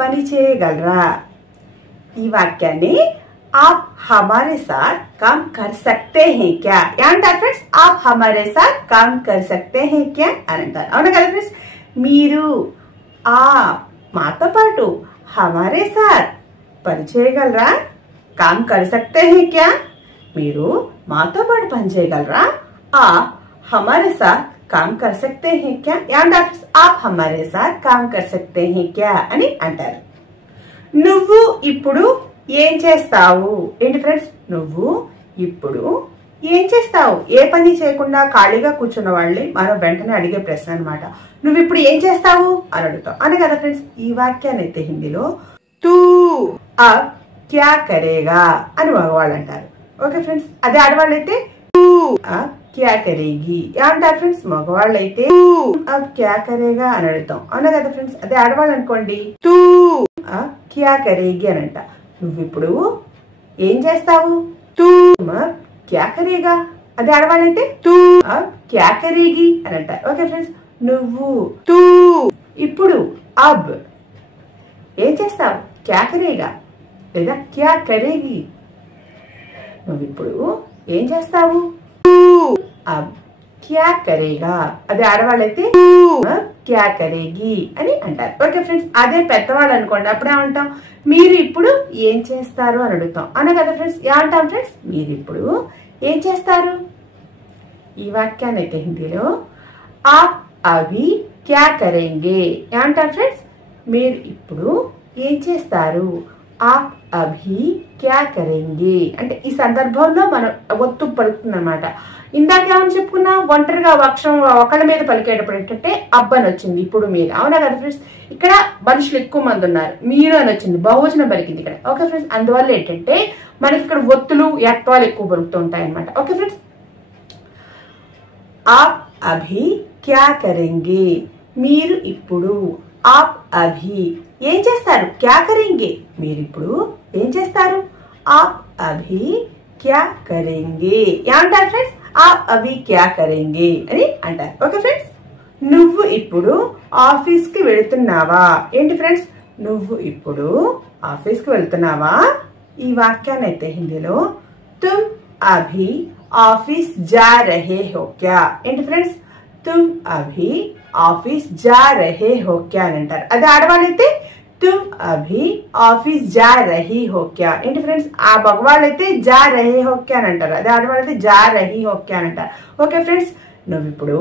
పని చేయగలరా? ఈ వాక్యాన్ని आप हमारे साथ काम कर सकते हैं क्या అంటారు ఫ్రెండ్స్. आप हमारे साथ काम कर सकते हैं क्या అని అంటారు. అవునా కదా ఫ్రెండ్స్? మీరు మాతో పాటు हमारे साथ పని చేయగలరా? काम कर सकते हैं क्या మీరు మాతో పాటు పని చేయగలరా? आप हमारे साथ काम कर सकते हैं क्या అంటారు. आप हमारे साथ काम कर सकते हैं क्या అని అంటారు. నువ్వు ఇప్పుడు ఏం చేస్తావు? ఏంటి ఫ్రెండ్స్, నువ్వు ఇప్పుడు ఏం చేస్తావు? ఏ పని చేయకుండా ఖాళీగా కూర్చున్న వాళ్ళని మనం వెంటనే అడిగే ప్రశ్న అనమాట. నువ్వు ఇప్పుడు ఏం చేస్తావు అని అడుగుతావు అనే కదా ఫ్రెండ్స్. ఈ వాక్యాన్ని అయితే హిందీలో తూ అబ్ క్యా కరేగా అని మగవాళ్ళు అంటారు. ఓకే ఫ్రెండ్స్, అదే ఆడవాళ్ళు అయితే తూ అబ్ క్యా కరేగి ఏమంటారు ఫ్రెండ్స్. మగవాళ్ళు అయితే తూ అబ్ క్యా కరేగా అని అడుగుతాం అవునా కదా ఫ్రెండ్స్. అదే ఆడవాళ్ళు అనుకోండి తూ అబ్ క్యా కరేగి అని అంట. నువ్వు ఇప్పుడు ఏం చేస్తావు? తూ అబ్ క్యా కరేగా. అదే ఆడవాళ్ళైతే తూ అబ్ క్యా కరేగి అని అంటారు. ఓకే ఫ్రెండ్స్, నువ్వు తూ ఇప్పుడు అబ్ ఏం చేస్తావు? క్యా కరేగా లేదా క్యా కరేగి. నువ్వు ఇప్పుడు ఏం చేస్తావు? తూ అబ్ క్యా కరేగా. అదే ఆడవాళ్ళైతే తూ అబ్ క్యా కరేగి అని అంటారు. ఓకే ఫ్రెండ్స్, అదే పెద్దవాళ్ళు అనుకోండి అప్పుడే అంటాం మీరు ఇప్పుడు ఏం చేస్తారు అని అడుగుతాం అనే కదా ఫ్రెండ్స్. ఏమంటాం ఫ్రెండ్స్? మీరు ఇప్పుడు ఏం చేస్తారు? ఈ వాక్యాన్ని అయితే హిందీలో ఆప్ అభి క్యా కరేంగే ఏమంటారు ఫ్రెండ్స్. మీరు ఇప్పుడు ఏం చేస్తారు? ఆప్ అభి క్యా కరేంగే అంటే ఈ సందర్భంలో మనం ఒత్తు పలుకుతుంది అనమాట. ఇందాక ఏమని చెప్పుకున్నా ఒంటరిగా అక్షరం ఒకళ్ళ మీద పలికేటప్పుడు ఏంటంటే అబ్బని వచ్చింది, ఇప్పుడు మీరు. అవునా కదా ఫ్రెండ్స్, ఇక్కడ మనుషులు ఎక్కువ మంది ఉన్నారు, మీరు అని వచ్చింది, బహువచనం పలికింది ఇక్కడ. ఓకే ఫ్రెండ్స్, అందువల్ల ఏంటంటే మనకి ఇక్కడ ఒత్తులు యత్వాలు ఎక్కువ పలుకుతూ ఉంటాయి అనమాట. ఓకే ఫ్రెండ్స్, ఆప్ అభి క్యా కరేంగే మీరు ఇప్పుడు. ఆప్ అభి ఏం చేస్తారు? క్యా కరేంగే మీరు ఇప్పుడు ఏం చేస్తారు? ఆప్ అభి క్యా కరేంగే ఏమంటారు ఫ్రెండ్స్? ఆప్ అభి క్యా కరేంగే అని అంటారు. ఓకే ఫ్రెండ్స్, నువ్వు ఇప్పుడు ఆఫీస్ కి వెళుతున్నావా? ఏంటి ఫ్రెండ్స్, నువ్వు ఇప్పుడు ఆఫీస్ కి వెళ్తున్నావా? ఈ వాక్యాన్ని అయితే హిందీలో తుమ్ అభి ఆఫీస్ జా రహే హో క్యా. ఏంటి ఫ్రెండ్స్, తుమ్ అభి ఆఫీస్ జా రహే హో క్యా అని అంటారు. అదే ఆడవాళ్ళైతే తుమ్ అభి ఆఫీస్ జా రహీ హో క్యా. ఏంటి ఫ్రెండ్స్, ఆ మగవాళ్ళైతే జా రహే హో క్యా అని అంటారు, అదే ఆడవాళ్ళైతే జా రహీ హో క్యా అని అంటారు. ఓకే ఫ్రెండ్స్, నువ్వు ఇప్పుడు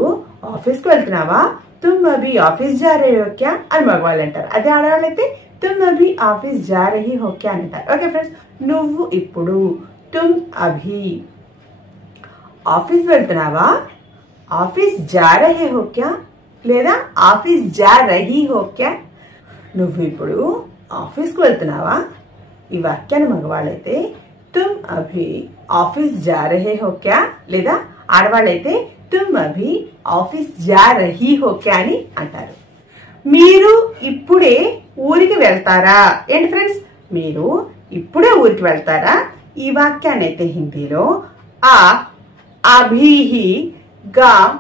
ఆఫీస్ కి వెళ్తున్నావా? తుమ్ అభి ఆఫీస్ జా రహే హో క్యా అని మగవాళ్ళు అంటారు. అదే ఆడవాళ్ళైతే తుమ్ అభి ఆఫీస్ జా రహీ హో క్యా అని అంటారు. ఓకే ఫ్రెండ్స్, నువ్వు ఇప్పుడు తుమ్ అభి ఆఫీస్ వెళ్తున్నావా? ఆఫీస్ జా రహే హో క్యా లేదా ఆఫీస్ జా రహీ హో క్యా? నువ్వు ఇప్పుడు ఆఫీస్కు వెళ్తున్నావా? ఈ వాక్యాన్ని మగవాళ్ళైతే తుమ్ అభి ఆఫీస్ జా రహే హో క్యా, లేదా ఆడవాళ్ళైతే తుమ్ అభి ఆఫీస్ జా రహీ హో క్యా అని అంటారు. మీరు ఇప్పుడే ఊరికి వెళ్తారా? ఏంటి ఫ్రెండ్స్, మీరు ఇప్పుడే ఊరికి వెళ్తారా? ఈ వాక్యాన్ని అయితే హిందీలో ఆ అభి హీ గావ్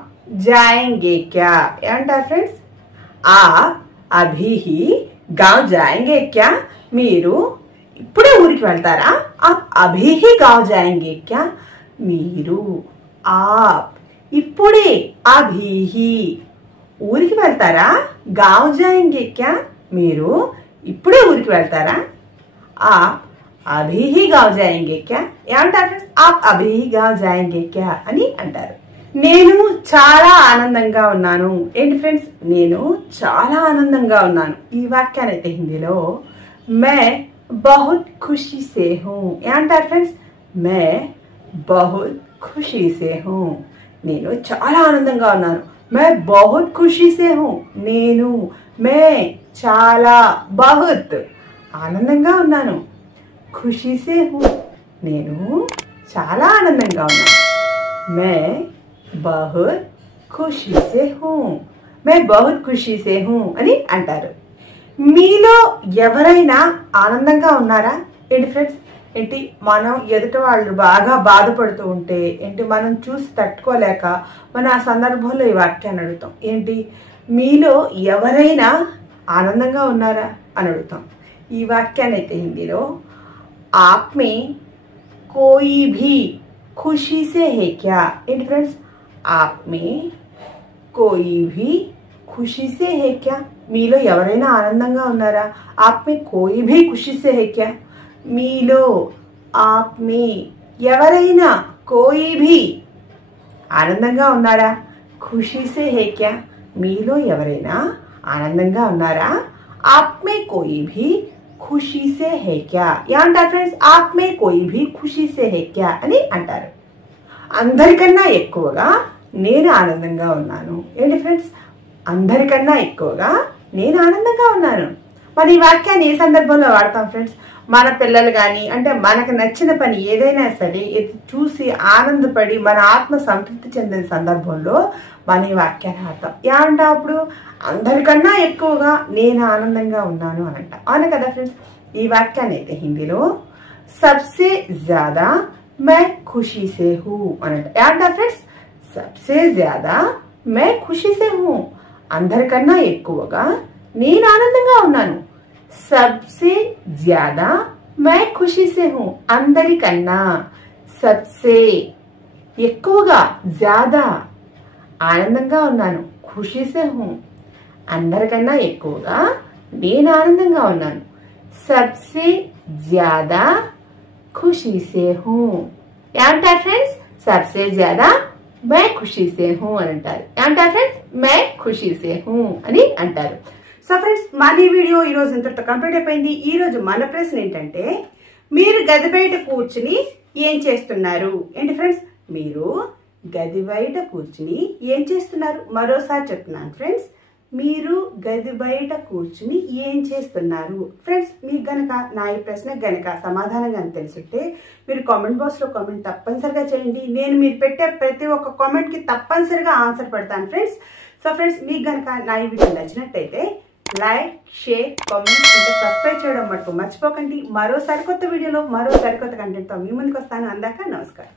జాయేంగే క్యా ఏమంటారు ఫ్రెండ్స్? ఆ అభి హీ గావ్ జాయేంగే క్యా? మీరు ఇప్పుడే ఊరికి వెళ్తారా? ఆప్ అభి హీ గావ్ జాయేంగే క్యా? మీరు ఆప్ ఇప్పుడే అభి హీ ఊరికి వెళ్తారా? గావ్ జాయేంగే క్యా? మీరు ఇప్పుడే ఊరికి వెళ్తారా? ఆప్ అభి హీ గావ్ జాయేంగే క్యా ఏమంటారు ఫ్రెండ్స్? ఆప్ అభి హీ గావ్ జాయేంగే క్యా అని అంటారు. నేను చాలా ఆనందంగా ఉన్నాను. ఏంటి ఫ్రెండ్స్, నేను చాలా ఆనందంగా ఉన్నాను. ఈ వాక్యాన్ని అయితే హిందీలో మే బహుత్ ఖుషీ సే హూ ఏమంటారు ఫ్రెండ్స్? మే బహుత్ ఖుషీ సే హూ, నేను చాలా ఆనందంగా ఉన్నాను. మే బహుత్ ఖుషీ సే హూ, నేను మే చాలా బహుత్ ఆనందంగా ఉన్నాను. ఖుషీ సే హూ, నేను చాలా ఆనందంగా ఉన్నాను. మే బహుత్ ఖుషీ సే హూ, మే బహుత్ ఖుషీ సే హూ అని అంటారు. మీలో ఎవరైనా ఆనందంగా ఉన్నారా? ఏంటి ఫ్రెండ్స్, ఏంటి మనం ఎదుటి వాళ్ళు బాగా బాధపడుతూ ఉంటే ఏంటి మనం చూసి తట్టుకోలేక మన ఆ సందర్భంలో ఈ వాక్యాన్ని అడుగుతాం. ఏంటి, మీలో ఎవరైనా ఆనందంగా ఉన్నారా అని అడుగుతాం. ఈ వాక్యాన్ని అయితే హిందీలో ఆప్ మే కోయి భీ ఖుషీ సే హే క్యా? ఏంటి ఫ్రెండ్స్, ఆప్ మే కోయి భీ ఖుషీ సే హే క్యా? మీలో ఎవరైనా ఆనందంగా ఉన్నారా? ఆప్ మే కోయి భీ ఖుషీ సే హే క్యా? మీలో ఆప్ మే ఎవరైనా కోయి భీ ఆనందంగా ఉన్నారా? ఖుషీ సే హే క్యా? మీలో ఎవరైనా ఆనందంగా ఉన్నారా? ఆప్ మే కోయి భీ ఖుషీ సే హే క్యా ఏమంటారు ఫ్రెండ్స్? ఆప్ మే కోయి భీ ఖుషీ సే హే క్యా అని అంటారు. అందరికన్నా ఎక్కువగా నేను ఆనందంగా ఉన్నాను. ఏంటి ఫ్రెండ్స్, అందరికన్నా ఎక్కువగా నేను ఆనందంగా ఉన్నాను. మరి ఈ వాక్యాన్ని ఏ సందర్భంలో వాడతాం ఫ్రెండ్స్? మన పిల్లలు కానీ అంటే మనకు నచ్చిన పని ఏదైనా సరే చూసి ఆనందపడి మన ఆత్మ సంతృప్తి చెందిన సందర్భంలో మన ఈ వాక్యాన్ని వాడతాం. ఏమంటా అప్పుడు? అందరికన్నా ఎక్కువగా నేను ఆనందంగా ఉన్నాను అని అంట. అవును కదా ఫ్రెండ్స్? ఈ వాక్యాన్ని అయితే హిందీలో సబ్సే జ్యాదా మే ఖుషీ సే హూ అని అంట. ఏమంటా ఫ్రెండ్స్? సబ్సే జ్యాదా మే ఖుషీ సే హూ, అందరికన్నా ఎక్కువగా నేను ఆనందంగా ఉన్నాను. సబ్సే జ్యాదా మే ఖుషీ సే హూ, అందరికన్నా సబ్సే ఎక్కువగా జ్యాదా ఆనందంగా ఉన్నాను. ఖుషీ సే హూ, అందరికన్నా ఎక్కువగా నేను ఆనందంగా ఉన్నాను. సబ్సే జ్యాదా ఖుషీ సే హూ ఏమంటారు ఫ్రెండ్స్? సబ్సే జ్యాదా మే ఖుషీ సే హూ అని అంటారు. ఏమంటారు ఫ్రెండ్స్? మే ఖుషీ సే హూ అని అంటారు. సో ఫ్రెండ్స్, మన ఈ వీడియో ఈరోజు ఇంతటితో కంప్లీట్ అయిపోయింది. ఈరోజు మన ప్రశ్న ఏంటంటే, మీరు గది బయట కూర్చుని ఏం చేస్తున్నారు? ఏంటి ఫ్రెండ్స్, మీరు గది బయట కూర్చుని ఏం చేస్తున్నారు? మరోసారి చెప్తున్నాను ఫ్రెండ్స్, మీరు గది బయట కూర్చుని ఏం చేస్తున్నారు? ఫ్రెండ్స్, మీకు గనక నా ఈ ప్రశ్న గనక సమాధానం కానీ తెలుసుంటే మీరు కామెంట్ బాక్స్లో కామెంట్ తప్పనిసరిగా చేయండి. నేను మీరు పెట్టే ప్రతి ఒక్క కామెంట్కి తప్పనిసరిగా ఆన్సర్ పెడతాను ఫ్రెండ్స్. సో ఫ్రెండ్స్, మీకు గనక నా ఈ వీడియో నచ్చినట్టయితే లైక్, షేర్, కామెంట్ ఇంకా సబ్స్క్రైబ్ చేయడం మటుకు మర్చిపోకండి. మరో సరికొత్త వీడియోలో మరో సరికొత్త కంటెంట్తో మీ ముందుకు వస్తాను. అందాక నమస్కారం.